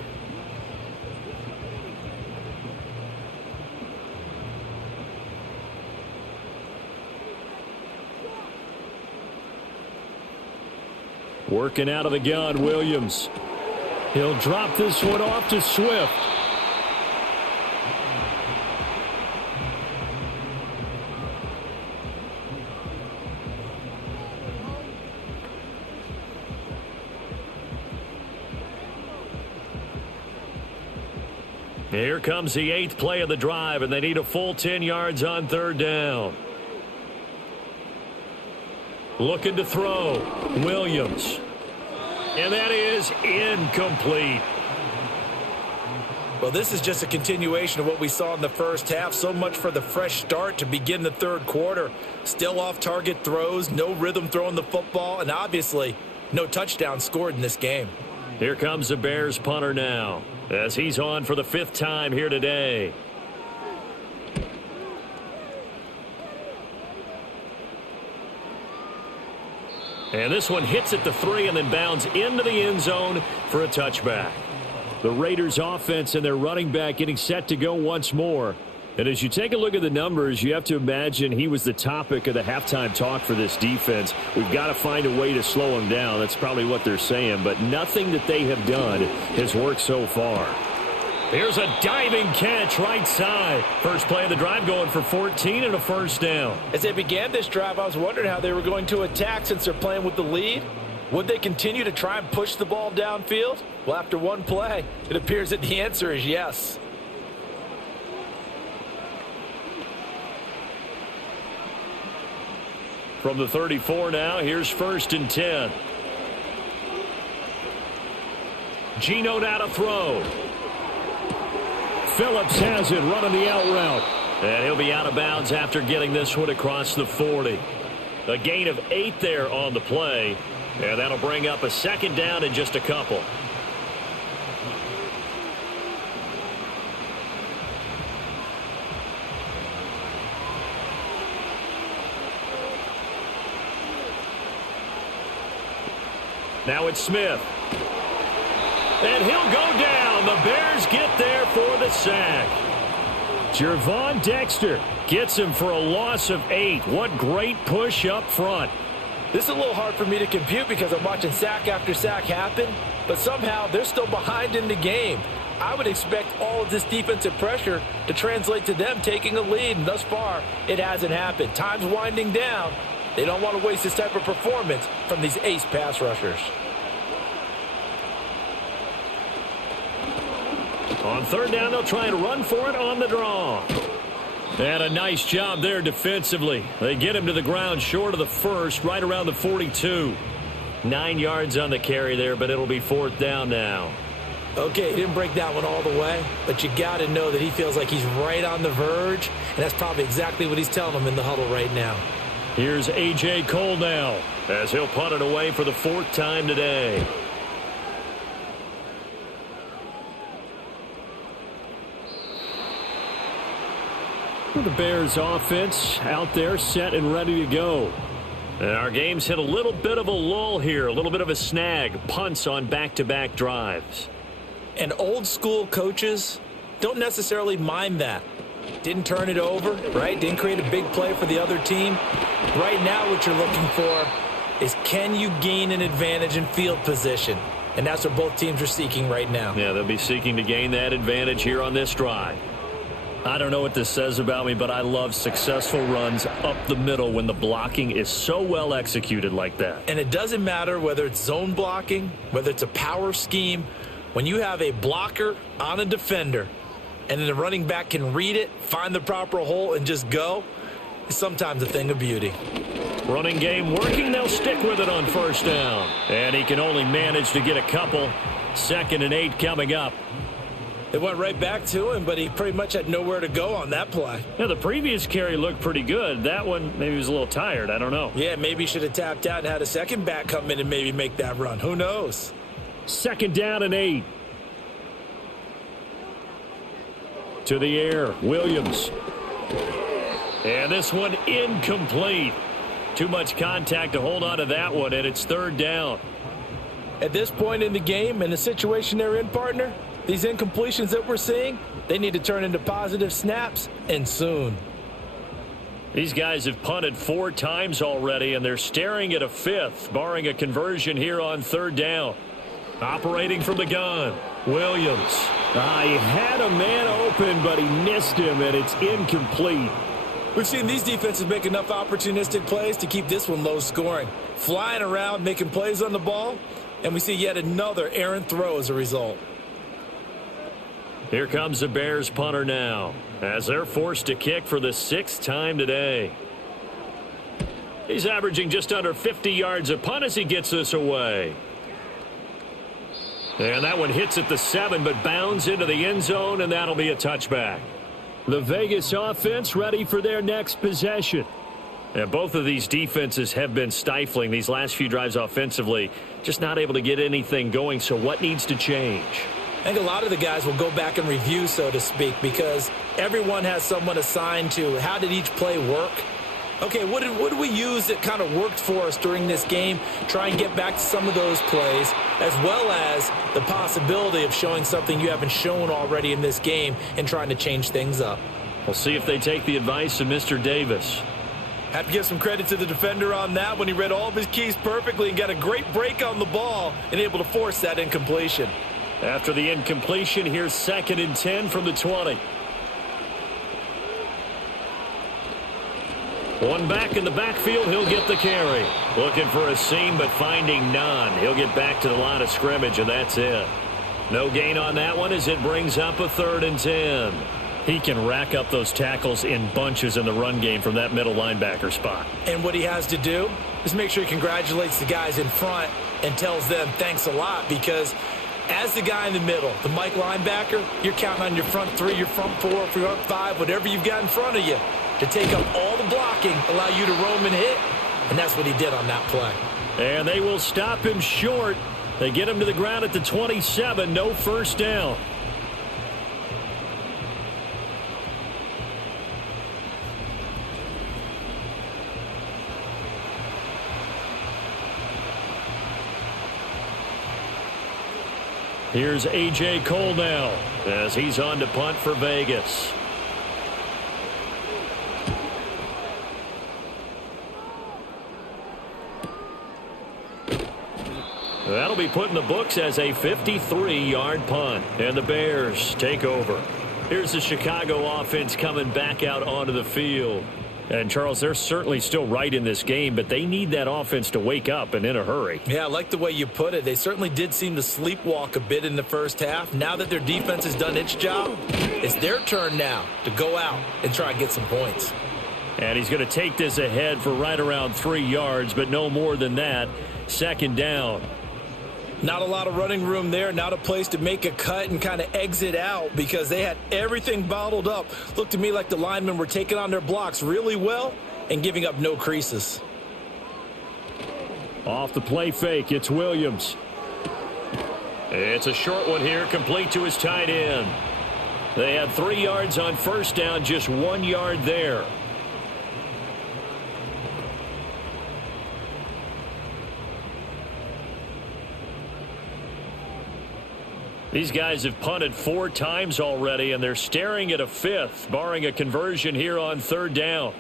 Working out of the gun, Williams. He'll drop this one off to Swift. Here comes the 8th play of the drive, and they need a full 10 yards on 3rd down. Looking to throw, Williams. And that is incomplete. Well, this is just a continuation of what we saw in the first half. So much for the fresh start to begin the 3rd quarter. Still off-target throws, no rhythm throwing the football, and obviously no touchdown scored in this game. Here comes the Bears punter now, as he's on for the 5th time here today. And this one hits at the 3 and then bounds into the end zone for a touchback. The Raiders offense and their running back getting set to go once more. And as you take a look at the numbers, you have to imagine he was the topic of the halftime talk for this defense. We've got to find a way to slow him down. That's probably what they're saying. But nothing that they have done has worked so far. Here's a diving catch right side. First play of the drive going for 14 and a first down. As they began this drive, I was wondering how they were going to attack since they're playing with the lead. Would they continue to try and push the ball downfield? Well, after one play, it appears that the answer is yes. From the 34 now, here's 1st and 10. Geno now to throw. Phillips has it running the out route. And he'll be out of bounds after getting this one across the 40. A gain of 8 there on the play. And that'll bring up a 2nd down in just a couple. Now it's Smith. And he'll go down. The Bears get there for the sack. Gervon Dexter gets him for a loss of 8. What great push up front. This is a little hard for me to compute because I'm watching sack after sack happen, but somehow they're still behind in the game. I would expect all of this defensive pressure to translate to them taking a lead, and thus far, it hasn't happened. Time's winding down. They don't want to waste this type of performance from these ace pass rushers. On 3rd down, they'll try and run for it on the draw. And a nice job there defensively. They get him to the ground short of the 1st, right around the 42. 9 yards on the carry there, but it'll be 4th down now. Okay, he didn't break that one all the way, but you got to know that he feels like he's right on the verge, and that's probably exactly what he's telling them in the huddle right now. Here's A.J. Cole now, as he'll punt it away for the 4th time today. The Bears offense out there set and ready to go. And our game's hit a little bit of a lull here, a little bit of a snag, punts on back-to-back drives. And old school coaches don't necessarily mind that. Didn't turn it over, right? Didn't create a big play for the other team. Right now what you're looking for is, can you gain an advantage in field position? And that's what both teams are seeking right now. Yeah, they'll be seeking to gain that advantage here on this drive. I don't know what this says about me, but I love successful runs up the middle when the blocking is so well executed like that. And it doesn't matter whether it's zone blocking, whether it's a power scheme. When you have a blocker on a defender and then the running back can read it, find the proper hole, and just go, it's sometimes a thing of beauty. Running game working. They'll stick with it on 1st down. And he can only manage to get a couple. 2nd and 8 coming up. It went right back to him, but he pretty much had nowhere to go on that play. Yeah, the previous carry looked pretty good. That one, maybe he was a little tired. I don't know. Yeah, maybe he should have tapped out and had a second back come in and maybe make that run. Who knows? 2nd down and 8. To the air, Williams. And this one incomplete. Too much contact to hold on to that one, and it's 3rd down. At this point in the game, in the situation they're in, partner, these incompletions that we're seeing, they need to turn into positive snaps, and soon. These guys have punted 4 times already, and they're staring at a 5th, barring a conversion here on 3rd down. Operating from the gun, Williams. He had a man open, but he missed him, and it's incomplete. We've seen these defenses make enough opportunistic plays to keep this one low scoring. Flying around, making plays on the ball, and we see yet another errant throw as a result. Here comes the Bears punter now, as they're forced to kick for the 6th time today. He's averaging just under 50 yards a punt as he gets this away. And that one hits at the 7, but bounds into the end zone, and that'll be a touchback. The Vegas offense ready for their next possession. And both of these defenses have been stifling these last few drives offensively, just not able to get anything going. So what needs to change? I think a lot of the guys will go back and review, so to speak, because everyone has someone assigned to how did each play work. Okay, what did we use that kind of worked for us during this game? Try and get back to some of those plays, as well as the possibility of showing something you haven't shown already in this game and trying to change things up. We'll see if they take the advice of Mr. Davis. Have to give some credit to the defender on that when he read all of his keys perfectly and got a great break on the ball and able to force that incompletion. After the incompletion, here's 2nd and 10 from the 20. One back in the backfield, he'll get the carry. Looking for a seam, but finding none. He'll get back to the line of scrimmage, and that's it. No gain on that one as it brings up a 3rd and 10. He can rack up those tackles in bunches in the run game from that middle linebacker spot. And what he has to do is make sure he congratulates the guys in front and tells them thanks a lot, because as the guy in the middle, the Mike linebacker, you're counting on your front 3, your front 4, your front 5, whatever you've got in front of you, to take up all the blocking, allow you to roam and hit, and that's what he did on that play. And they will stop him short. They get him to the ground at the 27, no 1st down. Here's A.J. Cole now as he's on to punt for Vegas. That'll be put in the books as a 53-yard punt, and the Bears take over. Here's the Chicago offense coming back out onto the field. And, Charles, they're certainly still right in this game, but they need that offense to wake up and in a hurry. Yeah, I like the way you put it. They certainly did seem to sleepwalk a bit in the first half. Now that their defense has done its job, it's their turn now to go out and try and get some points. And he's going to take this ahead for right around 3 yards, but no more than that. 2nd down. Not a lot of running room there, not a place to make a cut and kind of exit out because they had everything bottled up. Looked to me like the linemen were taking on their blocks really well and giving up no creases. Off the play fake, it's Williams. It's a short one here, complete to his tight end. They had 3 yards on first down, just 1 yard there. These guys have punted 4 times already, and they're staring at a 5th, barring a conversion here on 3rd down.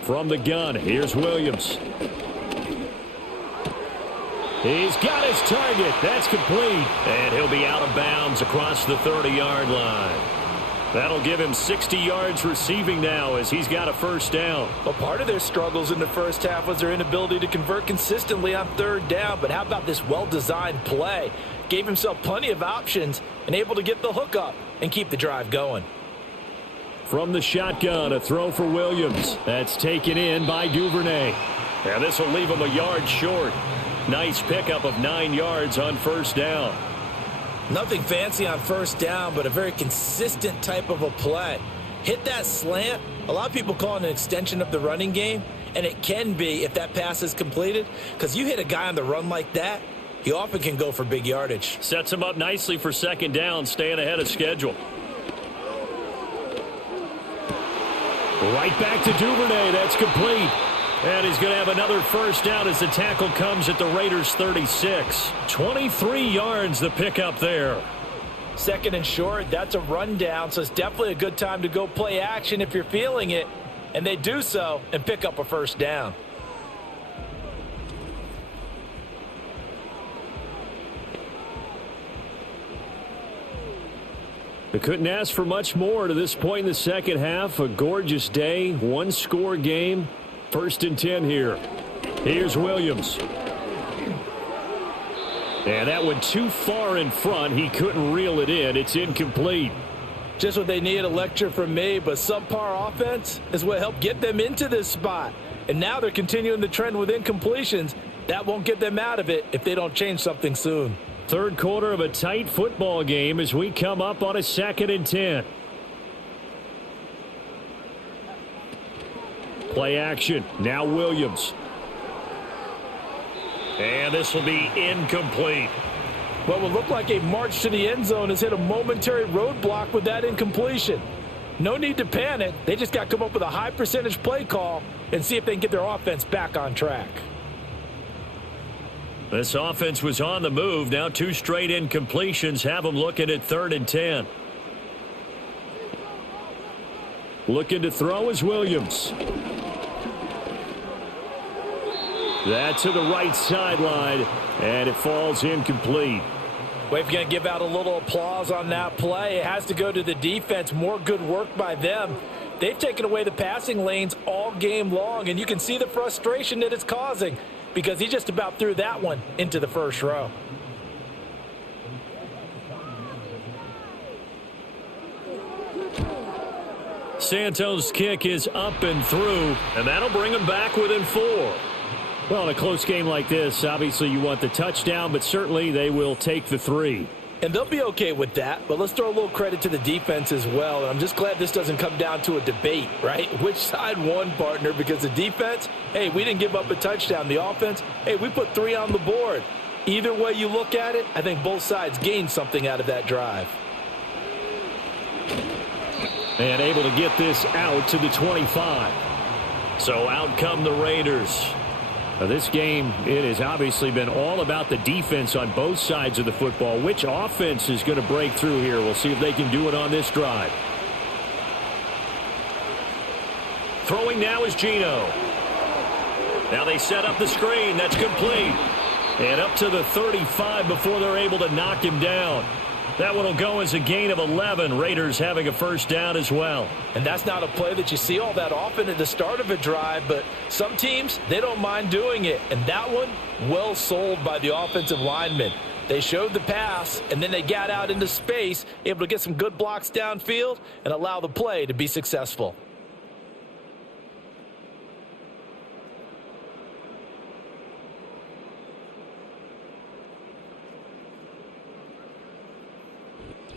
From the gun, here's Williams. He's got his target. That's complete. And he'll be out of bounds across the 30-yard line. That'll give him 60 yards receiving now as he's got a first down. Well, part of their struggles in the first half was their inability to convert consistently on 3rd down. But how about this well-designed play? Gave himself plenty of options and able to get the hook up and keep the drive going. From the shotgun, a throw for Williams. That's taken in by Duvernay. And this will leave him a yard short. Nice pickup of 9 yards on first down. Nothing fancy on first down, but a very consistent type of a play. Hit that slant. A lot of people call it an extension of the running game, and it can be if that pass is completed, because you hit a guy on the run like that, he often can go for big yardage. Sets him up nicely for 2nd down, staying ahead of schedule. Right back to Duvernay. That's complete. And he's going to have another first down as the tackle comes at the Raiders' 36. 23 yards the pickup there. 2nd and short, that's a rundown, so it's definitely a good time to go play action if you're feeling it. And they do so and pick up a first down. They couldn't ask for much more to this point in the second half. A gorgeous day, 1-score game. 1st and 10 here. Here's Williams. And that one too far in front. He couldn't reel it in. It's incomplete. Just what they needed, a lecture from me, but subpar offense is what helped get them into this spot. And now they're continuing the trend with incompletions. That won't get them out of it if they don't change something soon. 3rd quarter of a tight football game as we come up on a 2nd and 10. Play action. Now Williams. And this will be incomplete. What will look like a march to the end zone has hit a momentary roadblock with that incompletion. No need to panic. They just got to come up with a high percentage play call and see if they can get their offense back on track. This offense was on the move. Now 2 straight incompletions have them looking at 3rd and 10. Looking to throw is Williams. That to the right sideline, and it falls incomplete. Well, if you're going to give out a little applause on that play, it has to go to the defense. More good work by them. They've taken away the passing lanes all game long, and you can see the frustration that it's causing because he just about threw that one into the first row. Santos' kick is up and through, and that'll bring him back within 4. Well, in a close game like this, obviously you want the touchdown, but certainly they will take the 3. And they'll be okay with that, but let's throw a little credit to the defense as well. And I'm just glad this doesn't come down to a debate, right? Which side won, partner? Because the defense, hey, we didn't give up a touchdown. The offense, hey, we put 3 on the board. Either way you look at it, I think both sides gained something out of that drive. And able to get this out to the 25. So out come the Raiders. Now this game, it has obviously been all about the defense on both sides of the football. Which offense is going to break through here? We'll see if they can do it on this drive. Throwing now is Geno. Now they set up the screen. That's complete. And up to the 35 before they're able to knock him down. That one will go as a gain of 11. Raiders having a first down as well. And that's not a play that you see all that often at the start of a drive, but some teams, they don't mind doing it. And that one, well sold by the offensive linemen. They showed the pass, and then they got out into space, able to get some good blocks downfield and allow the play to be successful.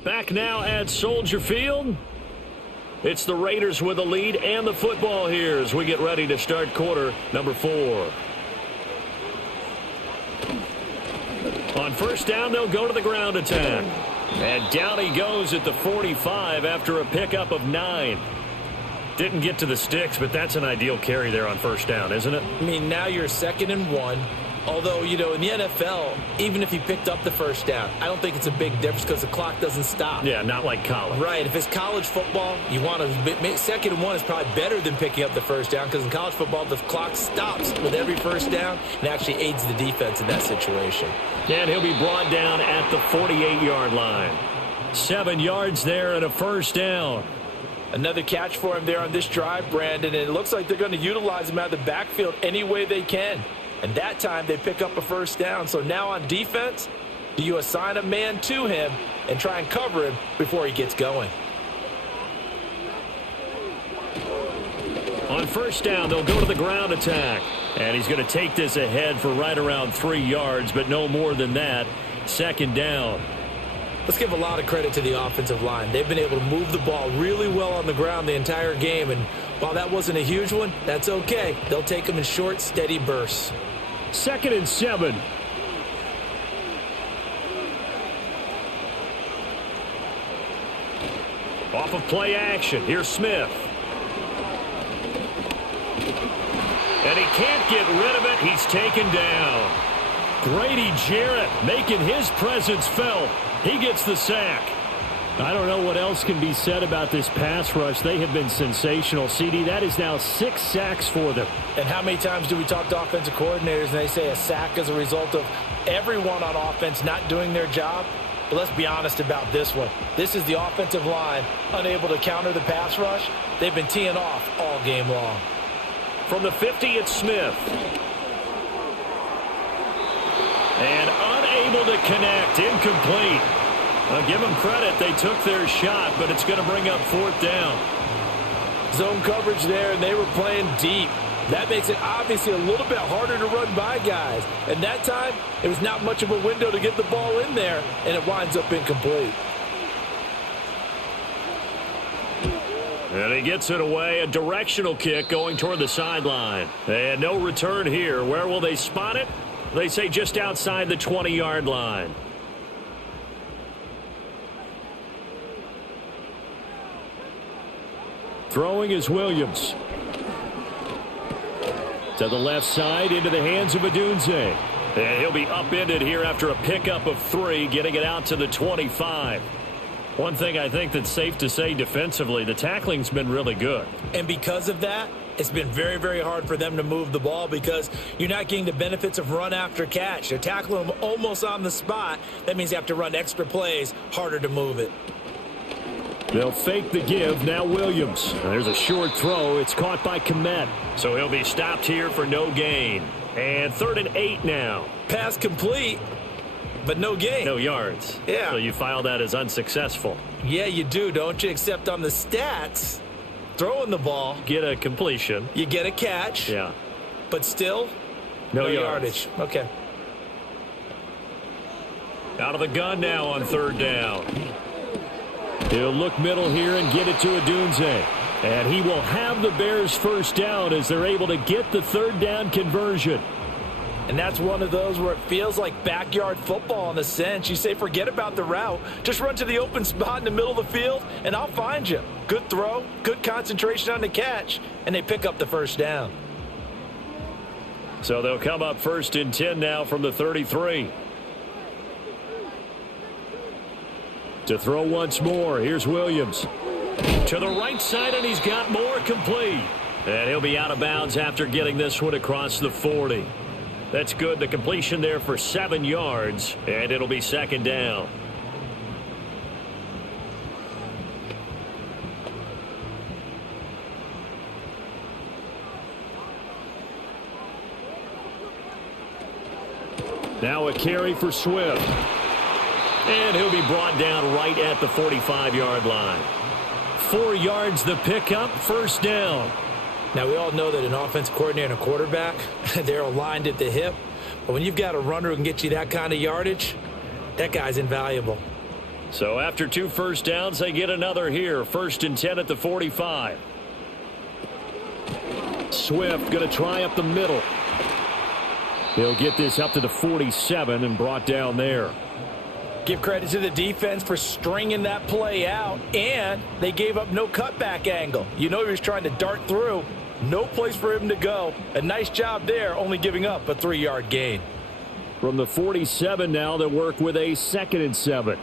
Back now at Soldier Field. It's the Raiders with a lead and the football here as we get ready to start quarter number 4. On first down, they'll go to the ground attack. And down he goes at the 45 after a pickup of 9. Didn't get to the sticks, but that's an ideal carry there on first down, isn't it? I mean, now you're 2nd and 1. Although, you know, in the NFL, even if you picked up the first down, I don't think it's a big difference because the clock doesn't stop. Yeah, not like college. Right. If it's college football, you want to 2nd and 1 is probably better than picking up the first down because in college football, the clock stops with every first down and actually aids the defense in that situation. And he'll be brought down at the 48-yard line. 7 yards there and a first down. Another catch for him there on this drive, Brandon, and it looks like they're going to utilize him out of the backfield any way they can. And that time they pick up a first down. So now on defense, do you assign a man to him and try and cover him before he gets going? On first down, they'll go to the ground attack. And he's going to take this ahead for right around 3 yards, but no more than that. 2nd down. Let's give a lot of credit to the offensive line. They've been able to move the ball really well on the ground the entire game. And while that wasn't a huge one, that's okay. They'll take them in short, steady bursts. 2nd and 7. Off of play action. Here's Smith. And he can't get rid of it. He's taken down. Grady Jarrett making his presence felt. He gets the sack. I don't know what else can be said about this pass rush. They have been sensational. CD, that is now 6 sacks for them. And how many times do we talk to offensive coordinators and they say a sack is a result of everyone on offense not doing their job? But let's be honest about this one. This is the offensive line unable to counter the pass rush. They've been teeing off all game long. From the 50, it's Smith. And unable to connect. Incomplete. I'll give them credit. They took their shot, but it's going to bring up 4th down. Zone coverage there, and they were playing deep. That makes it obviously a little bit harder to run by guys. And that time, it was not much of a window to get the ball in there, and it winds up incomplete. And he gets it away. A directional kick going toward the sideline. And no return here. Where will they spot it? They say just outside the 20-yard line. Throwing is Williams. To the left side, into the hands of Odunze. And he'll be upended here after a pickup of 3, getting it out to the 25. One thing I think that's safe to say defensively, the tackling's been really good. And because of that, it's been very, very hard for them to move the ball because you're not getting the benefits of run after catch. They're tackling them almost on the spot. That means you have to run extra plays, harder to move it. They'll fake the give. Now Williams. There's a short throw. It's caught by Komet. So he'll be stopped here for no gain. And 3rd and 8 now. Pass complete, but no gain. No yards. Yeah. So you file that as unsuccessful. Yeah, you do, don't you? Except on the stats, throwing the ball. Get a completion. You get a catch. Yeah. But still, no yardage. Okay. Out of the gun now on 3rd down. He'll look middle here and get it to Odunze. And he will have the Bears first down as they're able to get the 3rd down conversion. And that's one of those where it feels like backyard football in a sense. You say, forget about the route. Just run to the open spot in the middle of the field, and I'll find you. Good throw, good concentration on the catch, and they pick up the first down. So they'll come up 1st and 10 now from the 33. To throw once more, here's Williams. To the right side, and he's got more, complete. And he'll be out of bounds after getting this one across the 40. That's good. The completion there for 7 yards, and it'll be 2nd down. Now a carry for Swift. And he'll be brought down right at the 45-yard line. 4 yards the pickup, first down. Now, we all know that an offensive coordinator and a quarterback, they're aligned at the hip. But when you've got a runner who can get you that kind of yardage, that guy's invaluable. So after 2 first downs, they get another here. 1st and 10 at the 45. Swift going to try up the middle. He'll get this up to the 47 and brought down there. Give credit to the defense for stringing that play out, and they gave up no cutback angle. You know he was trying to dart through. No place for him to go. A nice job there, only giving up a 3-yard gain. From the 47 now, they'll work with a 2nd and 7.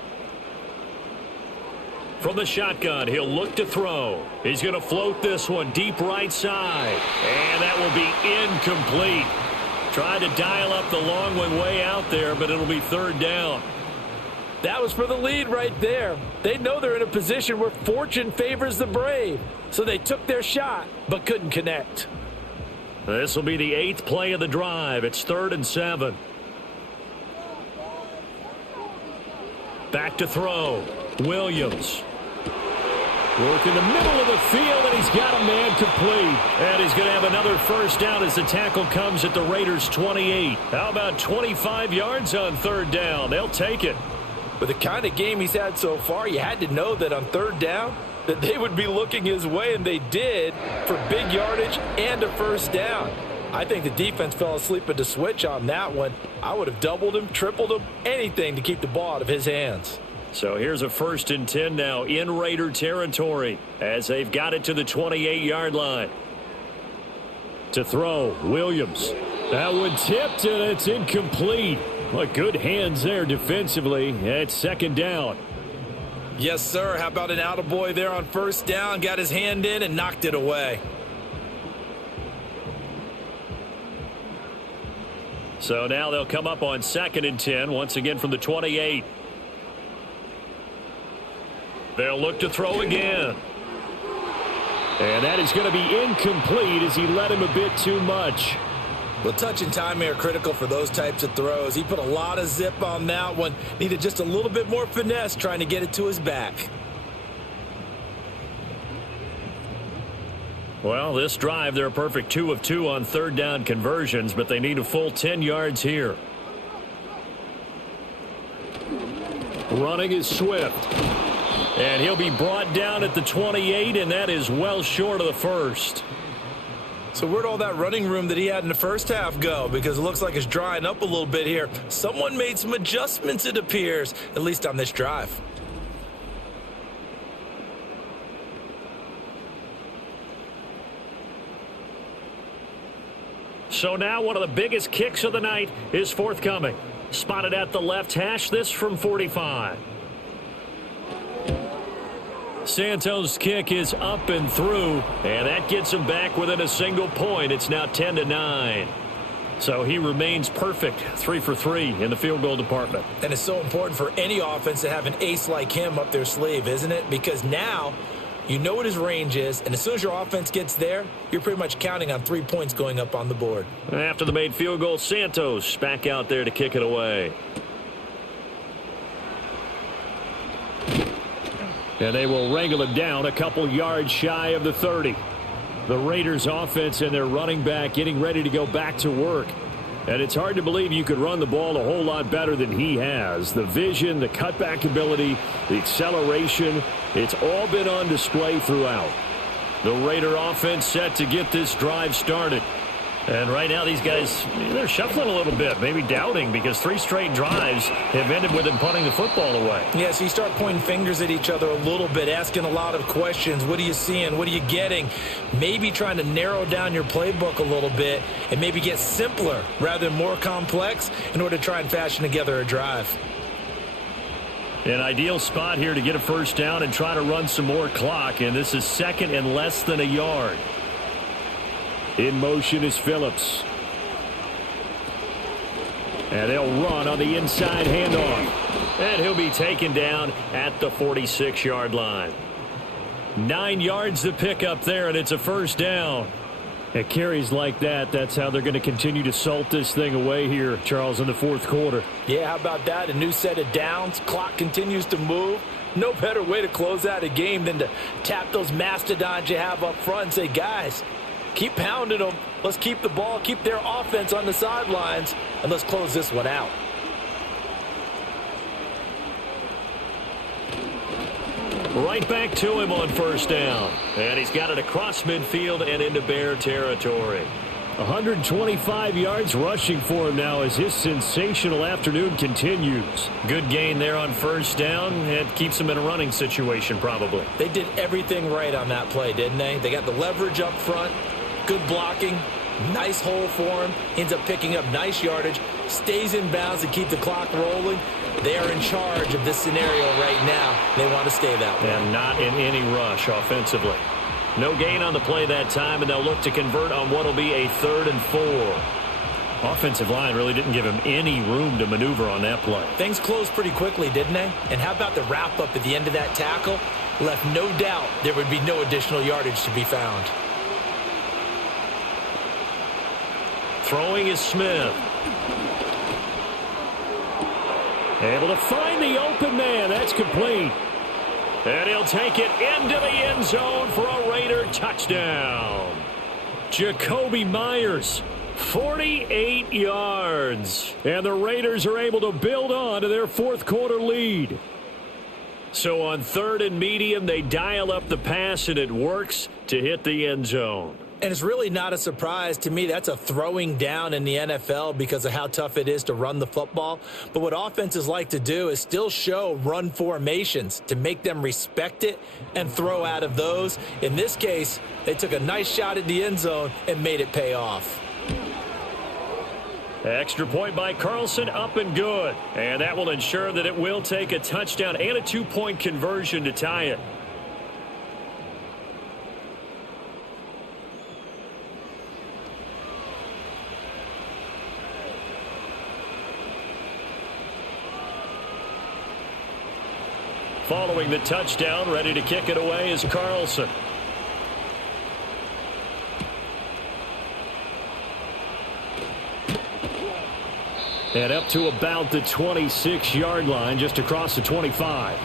From the shotgun, he'll look to throw. He's going to float this one deep right side. And that will be incomplete. Tried to dial up the long one way out there, but it'll be 3rd down. That was for the lead right there. They know they're in a position where fortune favors the brave. So they took their shot, but couldn't connect. This will be the 8th play of the drive. It's 3rd and 7. Back to throw. Williams. Work in the middle of the field, and he's got a man complete. And he's going to have another first down as the tackle comes at the Raiders' 28. How about 25 yards on 3rd down? They'll take it. With the kind of game he's had so far, you had to know that on 3rd down that they would be looking his way, and they did, for big yardage and a first down. I think the defense fell asleep at the switch on that one. I would have doubled him, tripled him, anything to keep the ball out of his hands. So here's a 1st and 10 now in Raider territory as they've got it to the 28-yard line. To throw, Williams. That one tipped, and it's incomplete. Well, good hands there defensively. It's 2nd down. Yes, sir. How about an attaboy there on 1st down? Got his hand in and knocked it away. So now they'll come up on 2nd and 10, once again from the 28. They'll look to throw again. And that is going to be incomplete as he led him a bit too much. Well, touch and time are critical for those types of throws. He put a lot of zip on that one. Needed just a little bit more finesse trying to get it to his back. Well, this drive, they're a perfect 2 of 2 on 3rd down conversions, but they need a full 10 yards here. Running is Swift. And he'll be brought down at the 28, and that is well short of the 1st. So where'd all that running room that he had in the first half go? Because it looks like it's drying up a little bit here. Someone made some adjustments, it appears, at least on this drive. So now one of the biggest kicks of the night is forthcoming. Spotted at the left hash, this from 45. Santos' kick is up and through, and that gets him back within a single point. It's now 10-9. So he remains perfect, 3 for 3 in the field goal department. And it's so important for any offense to have an ace like him up their sleeve, isn't it? Because now you know what his range is, and as soon as your offense gets there, you're pretty much counting on 3 points going up on the board. After the made field goal, Santos back out there to kick it away. And they will wrangle him down a couple yards shy of the 30. The Raiders offense and their running back getting ready to go back to work. And it's hard to believe you could run the ball a whole lot better than he has. The vision, the cutback ability, the acceleration, it's all been on display throughout. The Raider offense set to get this drive started. And right now these guys, they're shuffling a little bit, maybe doubting, because 3 straight drives have ended with them punting the football away. Yeah, so you start pointing fingers at each other a little bit, asking a lot of questions. What are you seeing? What are you getting? Maybe trying to narrow down your playbook a little bit and maybe get simpler rather than more complex in order to try and fashion together a drive. An ideal spot here to get a first down and try to run some more clock, and this is 2nd and less than a yard. In motion is Phillips. And they'll run on the inside handoff. And he'll be taken down at the 46-yard line. 9 yards to pick up there, and it's a first down. At carries like that, that's how they're going to continue to salt this thing away here, Charles, in the 4th quarter. Yeah, how about that? A new set of downs. Clock continues to move. No better way to close out a game than to tap those mastodons you have up front and say, guys, keep pounding them. Let's keep the ball, keep their offense on the sidelines, and let's close this one out. Right back to him on first down. And he's got it across midfield and into Bear territory. 125 yards rushing for him now as his sensational afternoon continues. Good gain there on first down. It keeps him in a running situation probably. They did everything right on that play, didn't they? They got the leverage up front, good blocking, nice hole for him, ends up picking up nice yardage, stays in bounds to keep the clock rolling. They are in charge of this scenario right now. They want to stay that way. And not in any rush offensively. No gain on the play that time, and they'll look to convert on what will be a 3rd and 4. Offensive line really didn't give him any room to maneuver on that play. Things closed pretty quickly, didn't they? And how about the wrap-up at the end of that tackle? Left no doubt there would be no additional yardage to be found. Throwing is Smith. Able to find the open man. That's complete. And he'll take it into the end zone for a Raider touchdown. Jacoby Myers, 48 yards. And the Raiders are able to build on to their fourth quarter lead. So on 3rd and medium, they dial up the pass, and it works to hit the end zone. And it's really not a surprise to me. That's a throwing down in the NFL because of how tough it is to run the football. But what offenses like to do is still show run formations to make them respect it and throw out of those. In this case, they took a nice shot at the end zone and made it pay off. Extra point by Carlson, up and good. And that will ensure that it will take a touchdown and a 2-point conversion to tie it. Following the touchdown, ready to kick it away is Carlson. And up to about the 26-yard line, just across the 25.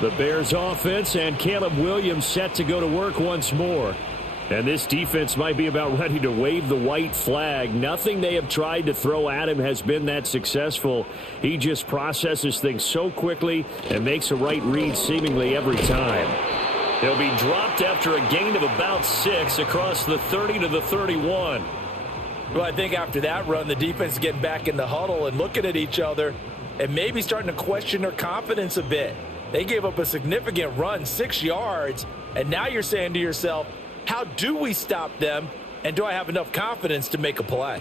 The Bears offense and Caleb Williams set to go to work once more. And this defense might be about ready to wave the white flag. Nothing they have tried to throw at him has been that successful. He just processes things so quickly and makes a right read seemingly every time. He'll be dropped after a gain of about 6 across the 30 to the 31. Well, I think after that run, the defense is getting back in the huddle and looking at each other and maybe starting to question their confidence a bit. They gave up a significant run, 6 yards, and now you're saying to yourself, how do we stop them, and do I have enough confidence to make a play?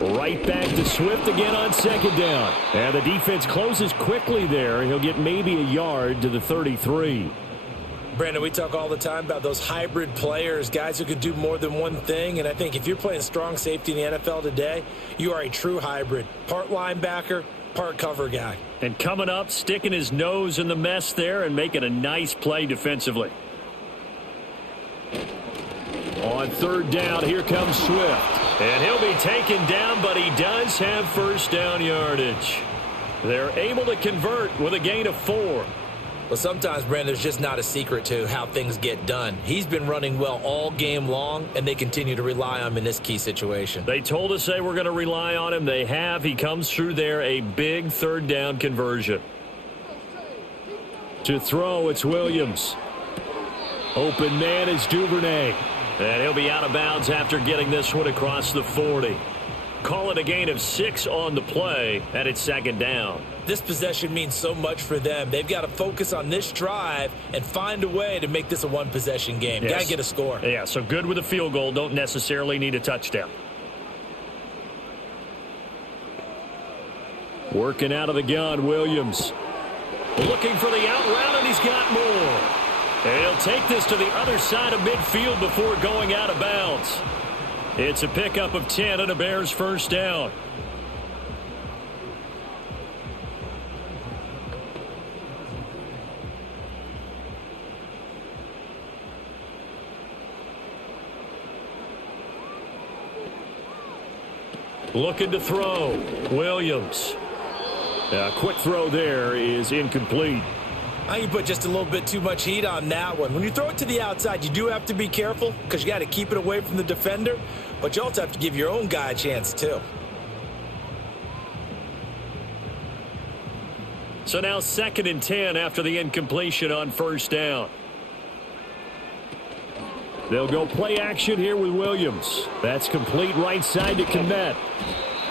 Right back to Swift again on 2nd down. And the defense closes quickly there. He'll get maybe a yard to the 33. Brandon, we talk all the time about those hybrid players, guys who can do more than one thing, and I think if you're playing strong safety in the NFL today, you are a true hybrid. Part linebacker, part cover guy. And coming up, sticking his nose in the mess there and making a nice play defensively. On 3rd down, here comes Swift. And he'll be taken down, but he does have first down yardage. They're able to convert with a gain of 4. Well, sometimes, Brandon, there's just not a secret to how things get done. He's been running well all game long, and they continue to rely on him in this key situation. They told us they were going to rely on him. They have. He comes through there, a big 3rd down conversion. To throw, it's Williams. Open man is Duvernay. And he'll be out of bounds after getting this one across the 40. Call it a gain of 6 on the play, and it's 2nd down. This possession means so much for them. They've got to focus on this drive and find a way to make this a one-possession game. Yes. Got to get a score. Yeah, so good with a field goal. Don't necessarily need a touchdown. Working out of the gun, Williams. Looking for the out route, and he's got more. And he'll take this to the other side of midfield before going out of bounds. It's a pickup of 10 and a Bears first down. Looking to throw. Williams. A quick throw there is incomplete. I think you put just a little bit too much heat on that one. When you throw it to the outside, you do have to be careful because you got to keep it away from the defender, but you also have to give your own guy a chance too. So now 2nd and 10 after the incompletion on first down. They'll go play action here with Williams. That's complete right side to Kmet.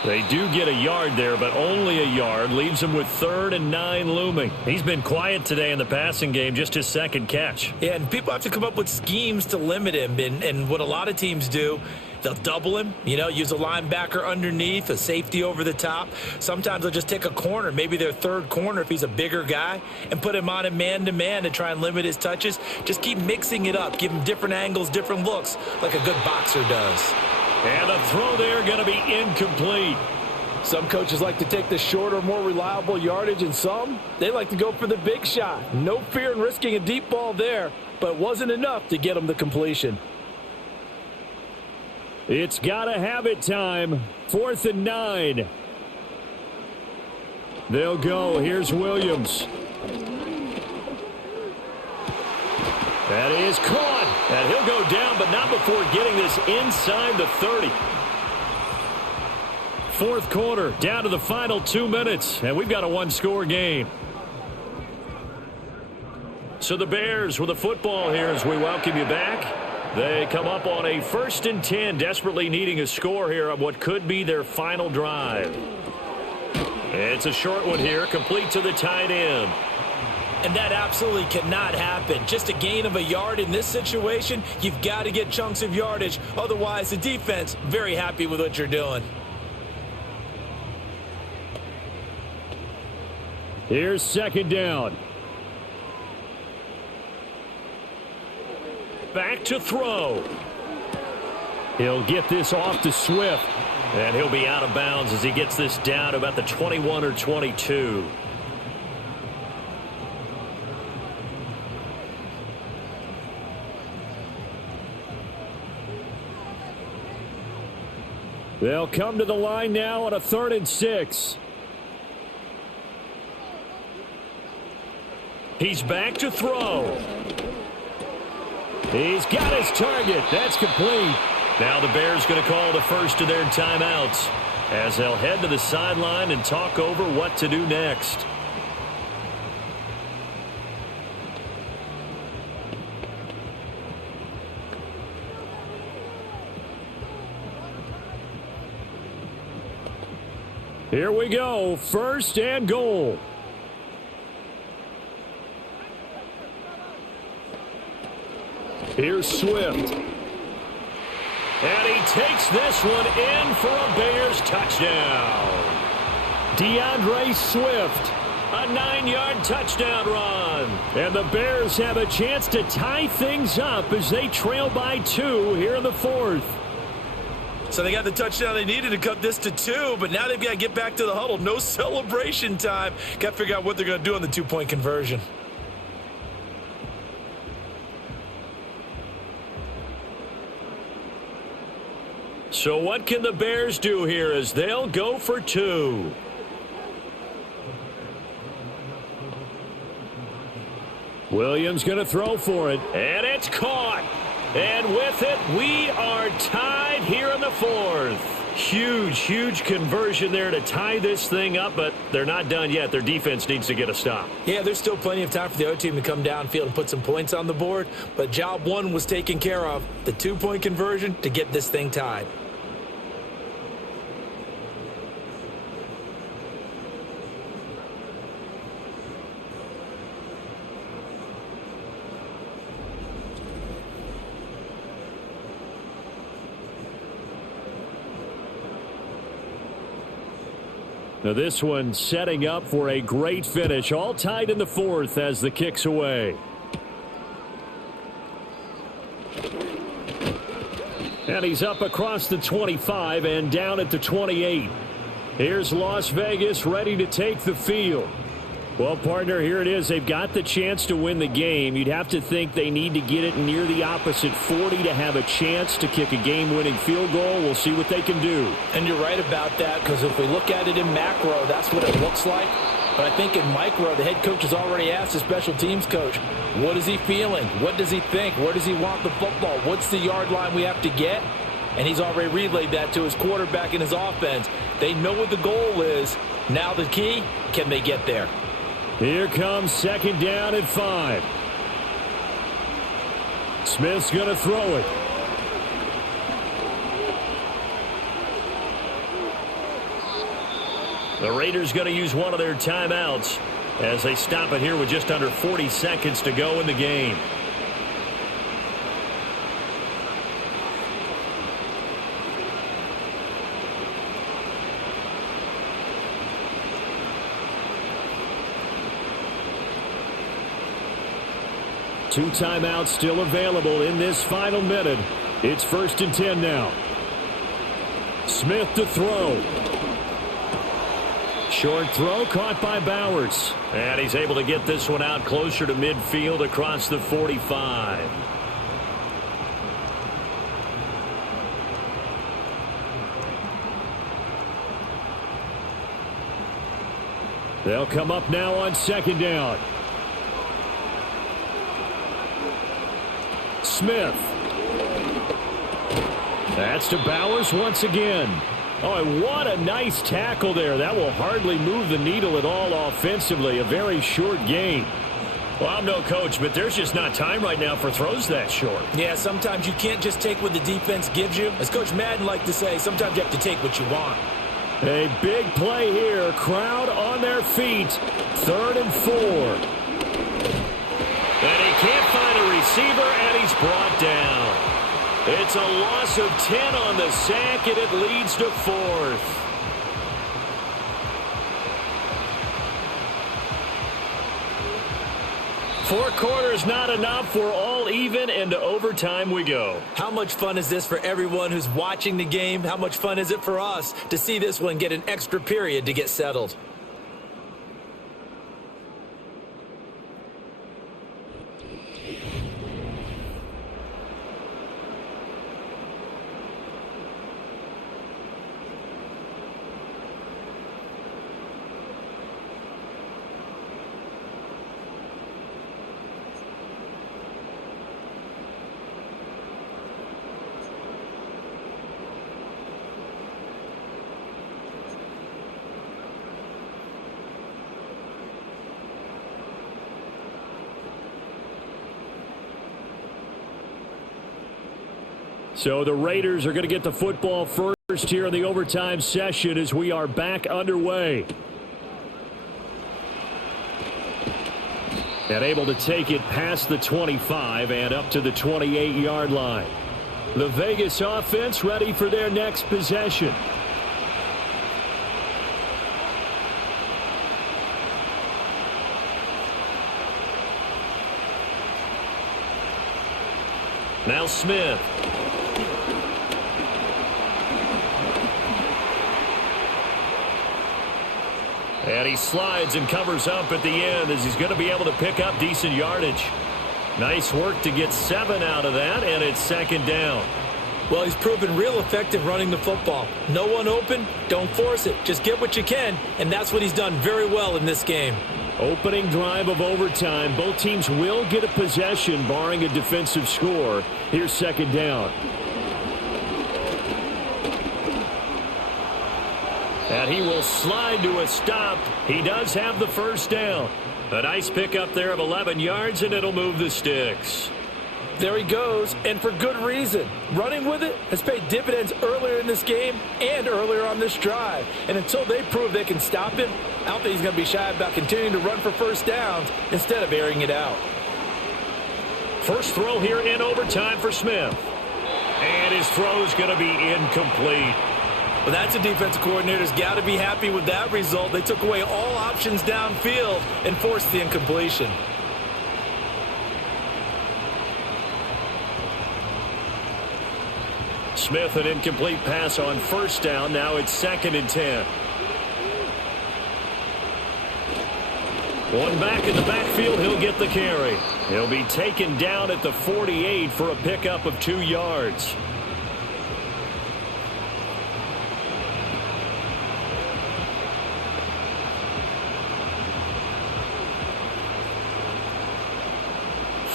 They do get a yard there, but only a yard. Leaves them with 3rd and 9 looming. He's been quiet today in the passing game, just his 2nd catch. Yeah, and people have to come up with schemes to limit him. And what a lot of teams do, they'll double him, use a linebacker underneath, a safety over the top. Sometimes they'll just take a corner, maybe their 3rd corner if he's a bigger guy, and put him on a man-to-man to try and limit his touches. Just keep mixing it up. Give him different angles, different looks, like a good boxer does. And the throw there going to be incomplete. Some coaches like to take the shorter, more reliable yardage, and some, they like to go for the big shot. No fear in risking a deep ball there, but it wasn't enough to get him the completion. It's got to have it time. 4th and 9. They'll go. Here's Williams. That is caught. And he'll go down, but not before getting this inside the 30. 4th quarter, down to the final 2 minutes, and we've got a 1-score game. So the Bears with the football here as we welcome you back. They come up on a 1st and 10, desperately needing a score here on what could be their final drive. It's a short one here, complete to the tight end. And that absolutely cannot happen. Just a gain of a yard in this situation, you've got to get chunks of yardage. Otherwise, the defense, very happy with what you're doing. Here's 2nd down. Back to throw. He'll get this off to Swift. And he'll be out of bounds as he gets this down to about the 21 or 22. They'll come to the line now on a 3rd and 6. He's back to throw. He's got his target. That's complete. Now the Bears going to call the first of their timeouts as they'll head to the sideline and talk over what to do next. Here we go. 1st and goal. Here's Swift. And he takes this one in for a Bears touchdown. DeAndre Swift, a 9-yard touchdown run. And the Bears have a chance to tie things up as they trail by 2 here in the 4th. So they got the touchdown they needed to cut this to 2, but now they've got to get back to the huddle. No celebration time. Got to figure out what they're going to do on the 2-point conversion. So what can the Bears do here as they'll go for 2? Williams going to throw for it, and it's caught. And with it, we are tied here in the 4th. Huge conversion there to tie this thing up, but they're not done yet. Their defense needs to get a stop. Yeah, there's still plenty of time for the other team to come downfield and put some points on the board, but job 1 was taken care of. The 2-point conversion to get this thing tied. Now this one setting up for a great finish. All tied in the 4th as the kick's away. And he's up across the 25 and down at the 28. Here's Las Vegas ready to take the field. Well, partner, here it is. They've got the chance to win the game. You'd have to think they need to get it near the opposite 40 to have a chance to kick a game-winning field goal. We'll see what they can do. And you're right about that, because if we look at it in macro, that's what it looks like. But I think in micro, the head coach has already asked the special teams coach, what is he feeling? What does he think? Where does he want the football? What's the yard line we have to get? And he's already relayed that to his quarterback and his offense. They know what the goal is. Now the key, can they get there? Here comes second down at 5. Smith's going to throw it. The Raiders going to use one of their timeouts as they stop it here with just under 40 seconds to go in the game. Two timeouts still available in this final minute. It's 1st and 10 now. Smith to throw. Short throw caught by Bowers. And he's able to get this one out closer to midfield across the 45. They'll come up now on second down. Smith. That's to Bowers once again. Oh, and what a nice tackle there. That will hardly move the needle at all offensively. A very short game. Well, I'm no coach, but there's just not time right now for throws that short. Yeah, sometimes you can't just take what the defense gives you. As Coach Madden liked to say, sometimes you have to take what you want. A big play here. Crowd on their feet. 3rd and 4. And he can't find a receiver, and he's brought down. It's a loss of 10 on the sack, and it leads to 4th. Four quarters not enough. We're all even, and to overtime we go. How much fun is this for everyone who's watching the game? How much fun is it for us to see this one get an extra period to get settled? So the Raiders are going to get the football first here in the overtime session as we are back underway. And able to take it past the 25 and up to the 28-yard line. The Vegas offense ready for their next possession. Now Smith. And he slides and covers up at the end as he's going to be able to pick up decent yardage. Nice work to get 7 out of that, and it's 2nd down. Well, he's proven real effective running the football. No one open, don't force it. Just get what you can, and that's what he's done very well in this game. Opening drive of overtime. Both teams will get a possession, barring a defensive score. Here's 2nd down. And he will slide to a stop. He does have the 1st down. A nice pickup there of 11 yards, and it'll move the sticks. There he goes, and for good reason. Running with it has paid dividends earlier in this game and earlier on this drive. And until they prove they can stop him, I don't think he's going to be shy about continuing to run for 1st downs instead of airing it out. First throw here in overtime for Smith. And his throw's going to be incomplete. Well, that's a defensive coordinator's got to be happy with that result. They took away all options downfield and forced the incompletion. Smith, an incomplete pass on 1st down. Now it's 2nd and 10. One back in the backfield. He'll get the carry. He'll be taken down at the 48 for a pickup of 2 yards.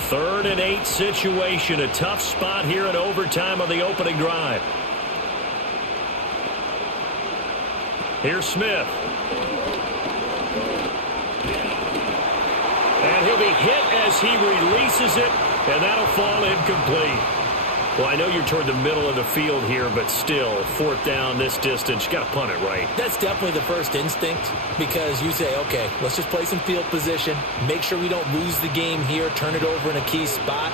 Third and 8 situation. A tough spot here in overtime on the opening drive. Here's Smith. And he'll be hit as he releases it, and that'll fall incomplete. Well, I know you're toward the middle of the field here, but still, fourth down this distance, you got to punt it right. That's definitely the first instinct, because you say, okay, let's just play some field position, make sure we don't lose the game here, turn it over in a key spot.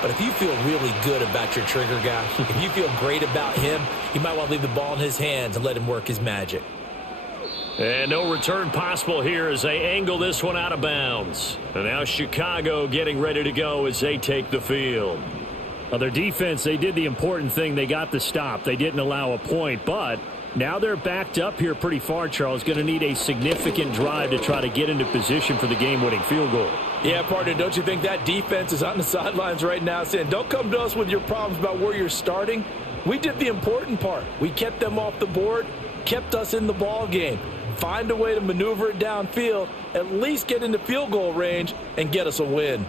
But if you feel really good about your trigger guy, if you feel great about him, you might want to leave the ball in his hands and let him work his magic. And no return possible here as they angle this one out of bounds. And now Chicago getting ready to go as they take the field. Well, their defense, they did the important thing. They got the stop. They didn't allow a point, but now they're backed up here pretty far, Charles. Going to need a significant drive to try to get into position for the game-winning field goal. Yeah, partner, don't you think that defense is on the sidelines right now saying, don't come to us with your problems about where you're starting? We did the important part. We kept them off the board, kept us in the ball game. Find a way to maneuver it downfield, at least get into field goal range, and get us a win.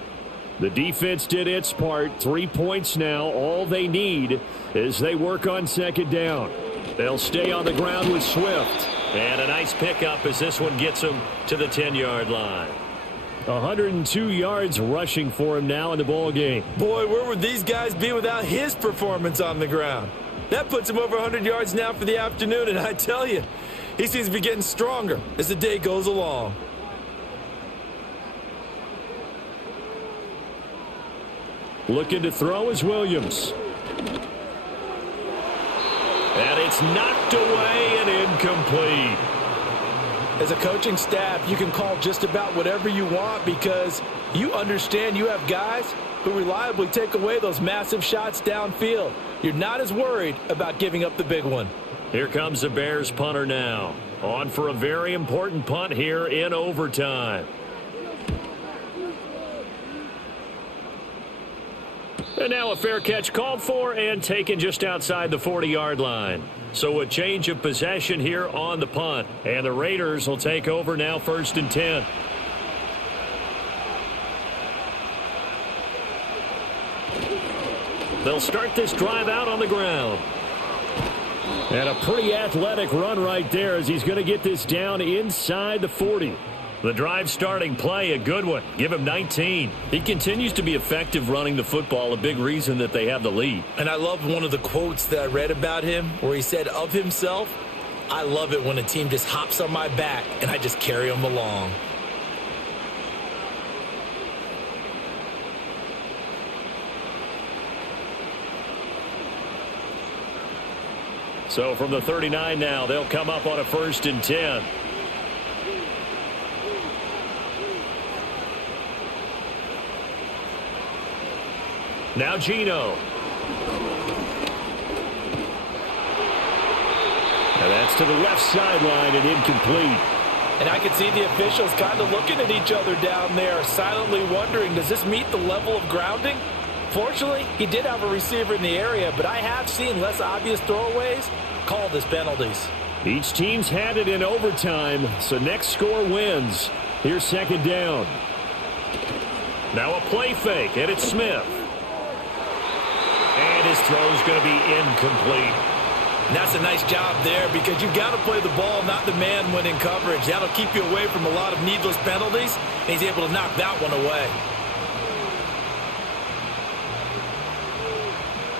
The defense did its part. 3 points now. All they need as they work on second down. They'll stay on the ground with Swift. And a nice pickup as this one gets him to the 10-yard line. 102 yards rushing for him now in the ball game. Boy, where would these guys be without his performance on the ground? That puts him over 100 yards now for the afternoon, and I tell you, he seems to be getting stronger as the day goes along. Looking to throw is Williams. And it's knocked away and incomplete. As a coaching staff, you can call just about whatever you want because you understand you have guys who reliably take away those massive shots downfield. You're not as worried about giving up the big one. Here comes the Bears punter now. On for a very important punt here in overtime. And now a fair catch called for and taken just outside the 40-yard line. So a change of possession here on the punt. And the Raiders will take over now 1st and 10. They'll start this drive out on the ground. And a pretty athletic run right there as he's going to get this down inside the 40. The drive starting play, a good one. Give him 19. He continues to be effective running the football, a big reason that they have the lead. And I love one of the quotes that I read about him where he said of himself, I love it when a team just hops on my back and I just carry them along. So from the 39 now, they'll come up on a 1st and 10. Now Geno. And that's to the left sideline and incomplete. And I can see the officials kind of looking at each other down there, silently wondering, does this meet the level of grounding? Fortunately, he did have a receiver in the area, but I have seen less obvious throwaways called as penalties. Each team's had it in overtime, so next score wins. Here's 2nd down. Now a play fake, and it's Smith. And his throw's going to be incomplete. And that's a nice job there because you've got to play the ball, not the man when in coverage. That'll keep you away from a lot of needless penalties, and he's able to knock that one away.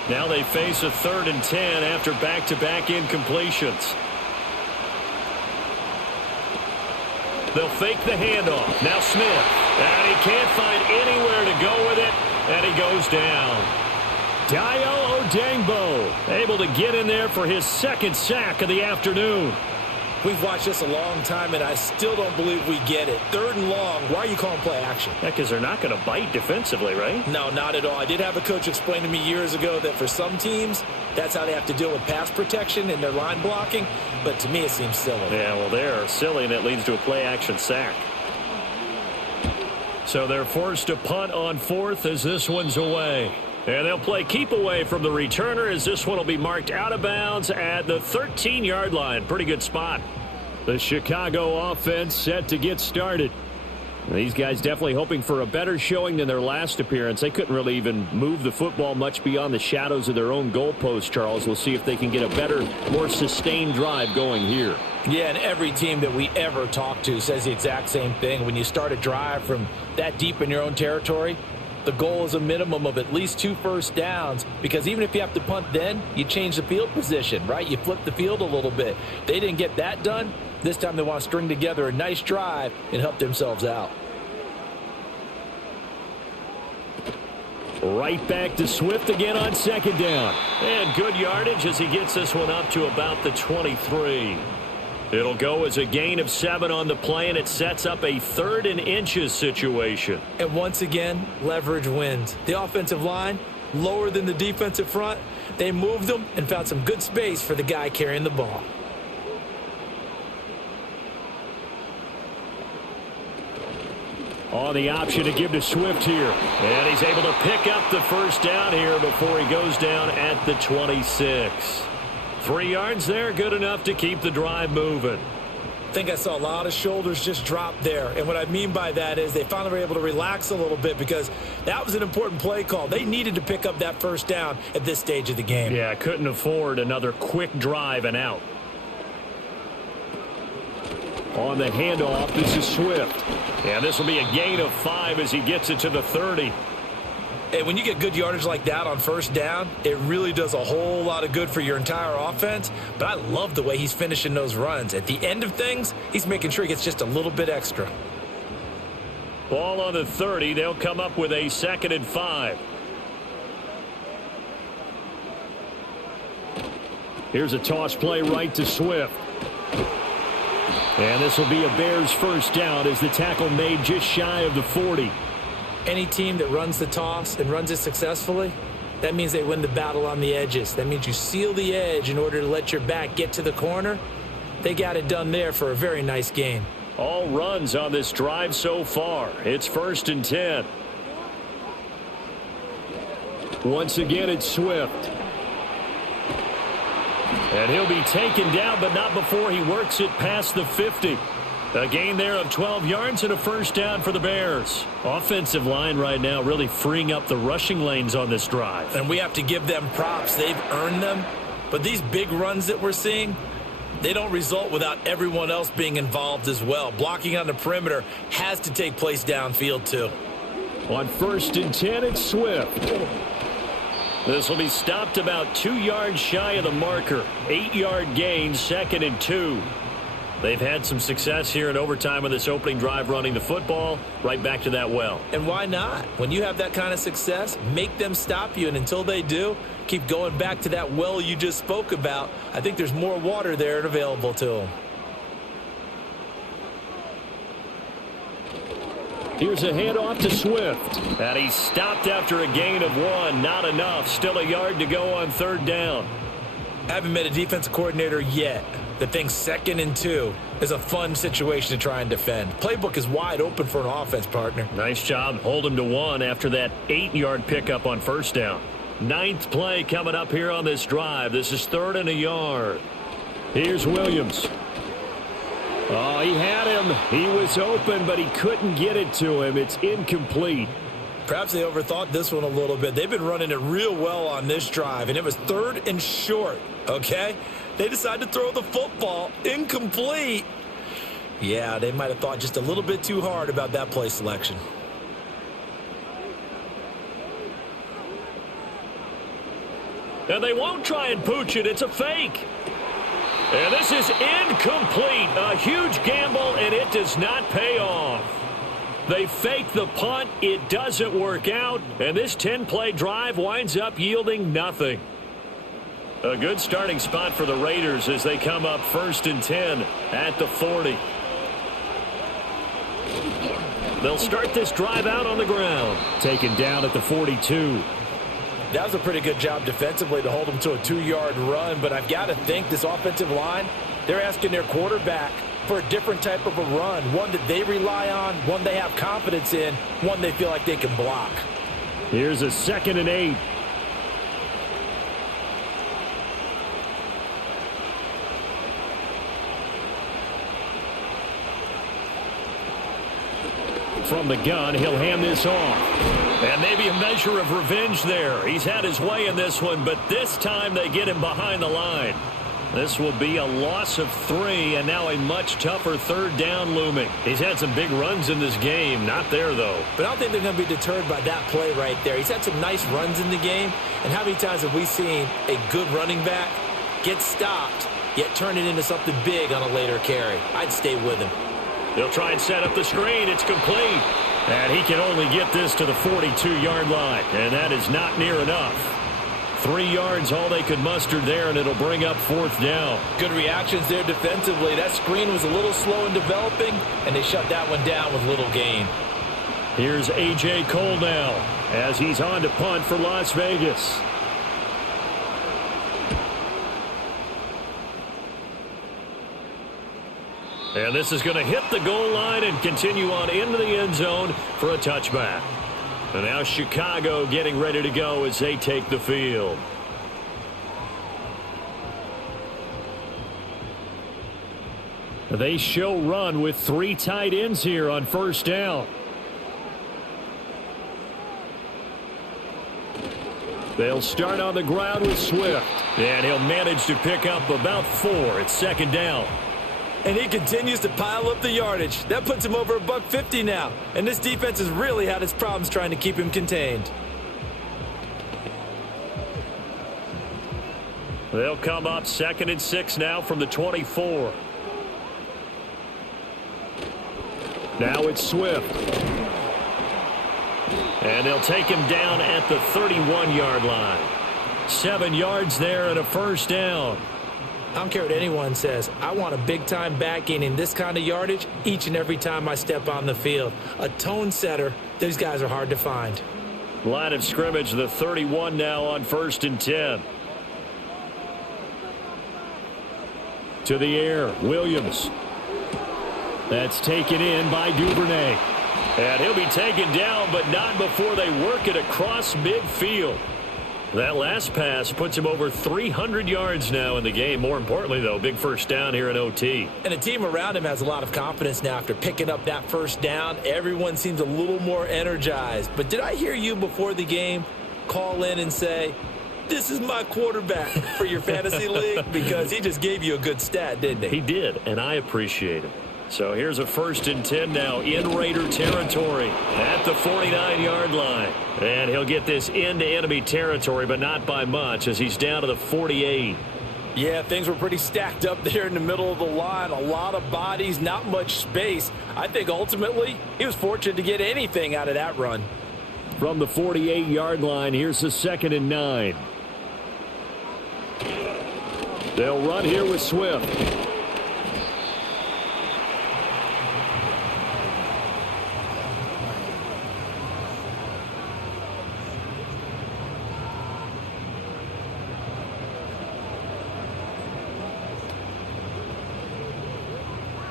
Now they face a 3rd and 10 after back-to-back incompletions. They'll fake the handoff. Now Smith. And he can't find anywhere to go with it, and he goes down. Dayo Odeyingbo able to get in there for his 2nd sack of the afternoon. We've watched this a long time, and I still don't believe we get it. 3rd and long, why are you calling play action? Yeah, because they're not going to bite defensively, right? No, not at all. I did have a coach explain to me years ago that for some teams, that's how they have to deal with pass protection and their line blocking, but to me it seems silly. Yeah, well, they're silly, and it leads to a play action sack. So they're forced to punt on 4th as this one's away. And they'll play keep away from the returner as this one will be marked out of bounds at the 13-yard line. Pretty good spot. The Chicago offense set to get started. These guys definitely hoping for a better showing than their last appearance. They couldn't really even move the football much beyond the shadows of their own goalpost, Charles. We'll see if they can get a better, more sustained drive going here. Yeah, and every team that we ever talk to says the exact same thing. When you start a drive from that deep in your own territory, the goal is a minimum of at least 2 first downs, because even if you have to punt then, you change the field position, right? You flip the field a little bit. They didn't get that done. This time they want to string together a nice drive and help themselves out. Right back to Swift again on second down. And good yardage as he gets this one up to about the 23. It'll go as a gain of 7 on the play, and it sets up a 3rd and inches situation. And once again, leverage wins. The offensive line, lower than the defensive front. They moved them and found some good space for the guy carrying the ball. On the option to give to Swift here. And he's able to pick up the first down here before he goes down at the 26. 3 yards there, good enough to keep the drive moving. I think I saw a lot of shoulders just drop there. And what I mean by that is they finally were able to relax a little bit, because that was an important play call. They needed to pick up that first down at this stage of the game. Yeah, couldn't afford another quick drive and out. On the handoff, this is Swift. And this will be a gain of 5 as he gets it to the 30. And when you get good yardage like that on first down, it really does a whole lot of good for your entire offense. But I love the way he's finishing those runs. At the end of things, he's making sure he gets just a little bit extra. Ball on the 30. They'll come up with a 2nd and 5. Here's a toss play right to Swift. And this will be a Bears first down as the tackle made just shy of the 40. Any team that runs the toss and runs it successfully, that means they win the battle on the edges. That means you seal the edge in order to let your back get to the corner. They got it done there for a very nice gain. All runs on this drive so far. It's 1st and 10. Once again, it's Swift. And he'll be taken down, but not before he works it past the 50. A gain there of 12 yards and a first down for the Bears. Offensive line right now really freeing up the rushing lanes on this drive. And we have to give them props. They've earned them. But these big runs that we're seeing, they don't result without everyone else being involved as well. Blocking on the perimeter has to take place downfield too. On 1st and 10, it's Swift. This will be stopped about 2 yards shy of the marker. 8-yard gain, 2nd and 2. They've had some success here in overtime on this opening drive running the football right back to that well. And why not? When you have that kind of success, make them stop you. And until they do, keep going back to that well you just spoke about. I think there's more water there and available to them. Here's a handoff to Swift. And he's stopped after a gain of 1. Not enough. Still a yard to go on 3rd down. I haven't met a defensive coordinator yet that thinks 2nd and 2 is a fun situation to try and defend. Playbook is wide open for an offense, partner. Nice job. Hold him to 1 after that 8-yard pickup on first down. 9th play coming up here on this drive. This is 3rd and a yard. Here's Williams. Oh, he had him. He was open, but he couldn't get it to him. It's incomplete. Perhaps they overthought this one a little bit. They've been running it real well on this drive, and it was 3rd and short, okay? They decided to throw the football incomplete. Yeah, they might have thought just a little bit too hard about that play selection. And they won't try and pooch it. It's a fake. And this is incomplete. A huge gamble, and it does not pay off. They fake the punt. It doesn't work out. And this 10-play drive winds up yielding nothing. A good starting spot for the Raiders as they come up 1st and 10 at the 40. They'll start this drive out on the ground. Taken down at the 42. That was a pretty good job defensively to hold them to a 2-yard run, but I've got to think this offensive line, they're asking their quarterback for a different type of a run, one that they rely on, one they have confidence in, one they feel like they can block. Here's a 2nd and 8. From the gun, he'll hand this off. And maybe a measure of revenge there. He's had his way in this one, but this time they get him behind the line. This will be a loss of 3, and now a much tougher third down looming. He's had some big runs in this game. Not there, though. But I don't think they're going to be deterred by that play right there. He's had some nice runs in the game. And how many times have we seen a good running back get stopped, yet turn it into something big on a later carry? I'd stay with him. They'll try and set up the screen. It's complete. And he can only get this to the 42-yard line. And that is not near enough. 3 yards, all they could muster there, and it'll bring up 4th down. Good reactions there defensively. That screen was a little slow in developing, and they shut that one down with little gain. Here's A.J. Cole now as he's on to punt for Las Vegas. And this is going to hit the goal line and continue on into the end zone for a touchback. And now Chicago getting ready to go as they take the field. They show run with 3 tight ends here on 1st down. They'll start on the ground with Swift. And he'll manage to pick up about 4. It's 2nd down. And he continues to pile up the yardage. That puts him over $150 now. And this defense has really had its problems trying to keep him contained. They'll come up 2nd and 6 now from the 24. Now it's Swift. And they'll take him down at the 31-yard line. 7 yards there and a 1st down. I don't care what anyone says. I want a big-time back gaining this kind of yardage each and every time I step on the field. A tone setter, these guys are hard to find. Line of scrimmage, the 31 now on 1st and 10. To the air, Williams. That's taken in by Duvernay. And he'll be taken down, but not before they work it across midfield. That last pass puts him over 300 yards now in the game. More importantly, though, big 1st down here in OT. And the team around him has a lot of confidence now after picking up that 1st down. Everyone seems a little more energized. But did I hear you before the game call in and say, this is my quarterback for your fantasy league? Because he just gave you a good stat, didn't he? He did, and I appreciate it. So here's a 1st and 10 now in Raider territory at the 49-yard line. And he'll get this into enemy territory, but not by much as he's down to the 48. Yeah, things were pretty stacked up there in the middle of the line. A lot of bodies, not much space. I think ultimately he was fortunate to get anything out of that run. From the 48-yard line, here's the 2nd and 9. They'll run here with Swift.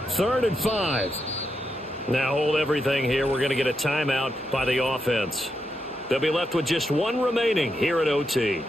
Third and 5. Now hold everything here. We're going to get a timeout by the offense. They'll be left with just 1 remaining here at OT.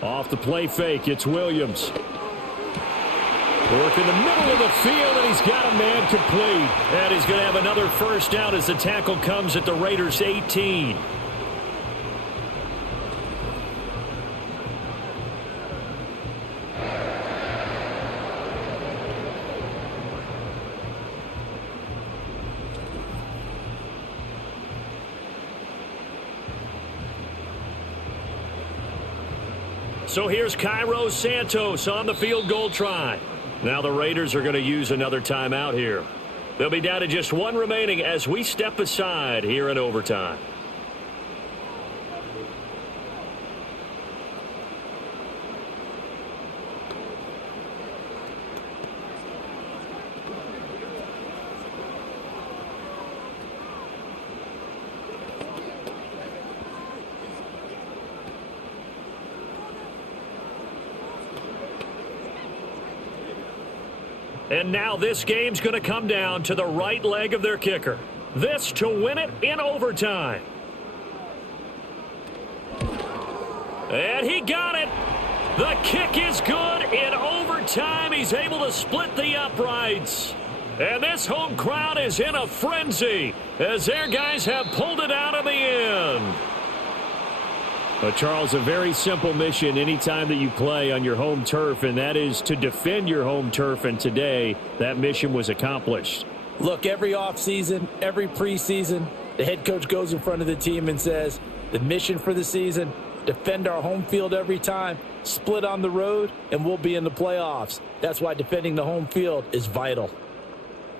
Off the play fake, it's Williams. Work in the middle of the field, and he's got a man complete. And he's going to have another 1st down as the tackle comes at the Raiders' 18. So here's Cairo Santos on the field goal try. Now the Raiders are going to use another timeout here. They'll be down to just 1 remaining as we step aside here in overtime. And now this game's going to come down to the right leg of their kicker. This to win it in overtime. And he got it. The kick is good. In overtime, he's able to split the uprights. And this home crowd is in a frenzy as their guys have pulled it out in the end. But Charles, a very simple mission anytime that you play on your home turf, and that is to defend your home turf. And today, that mission was accomplished. Look, every offseason, every preseason, the head coach goes in front of the team and says, the mission for the season, defend our home field every time, split on the road, and we'll be in the playoffs. That's why defending the home field is vital.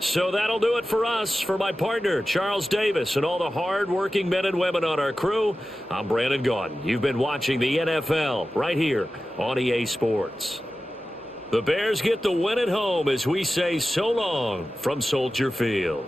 So that'll do it for us. For my partner, Charles Davis, and all the hard-working men and women on our crew, I'm Brandon Gaudin. You've been watching the NFL right here on EA Sports. The Bears get the win at home as we say so long from Soldier Field.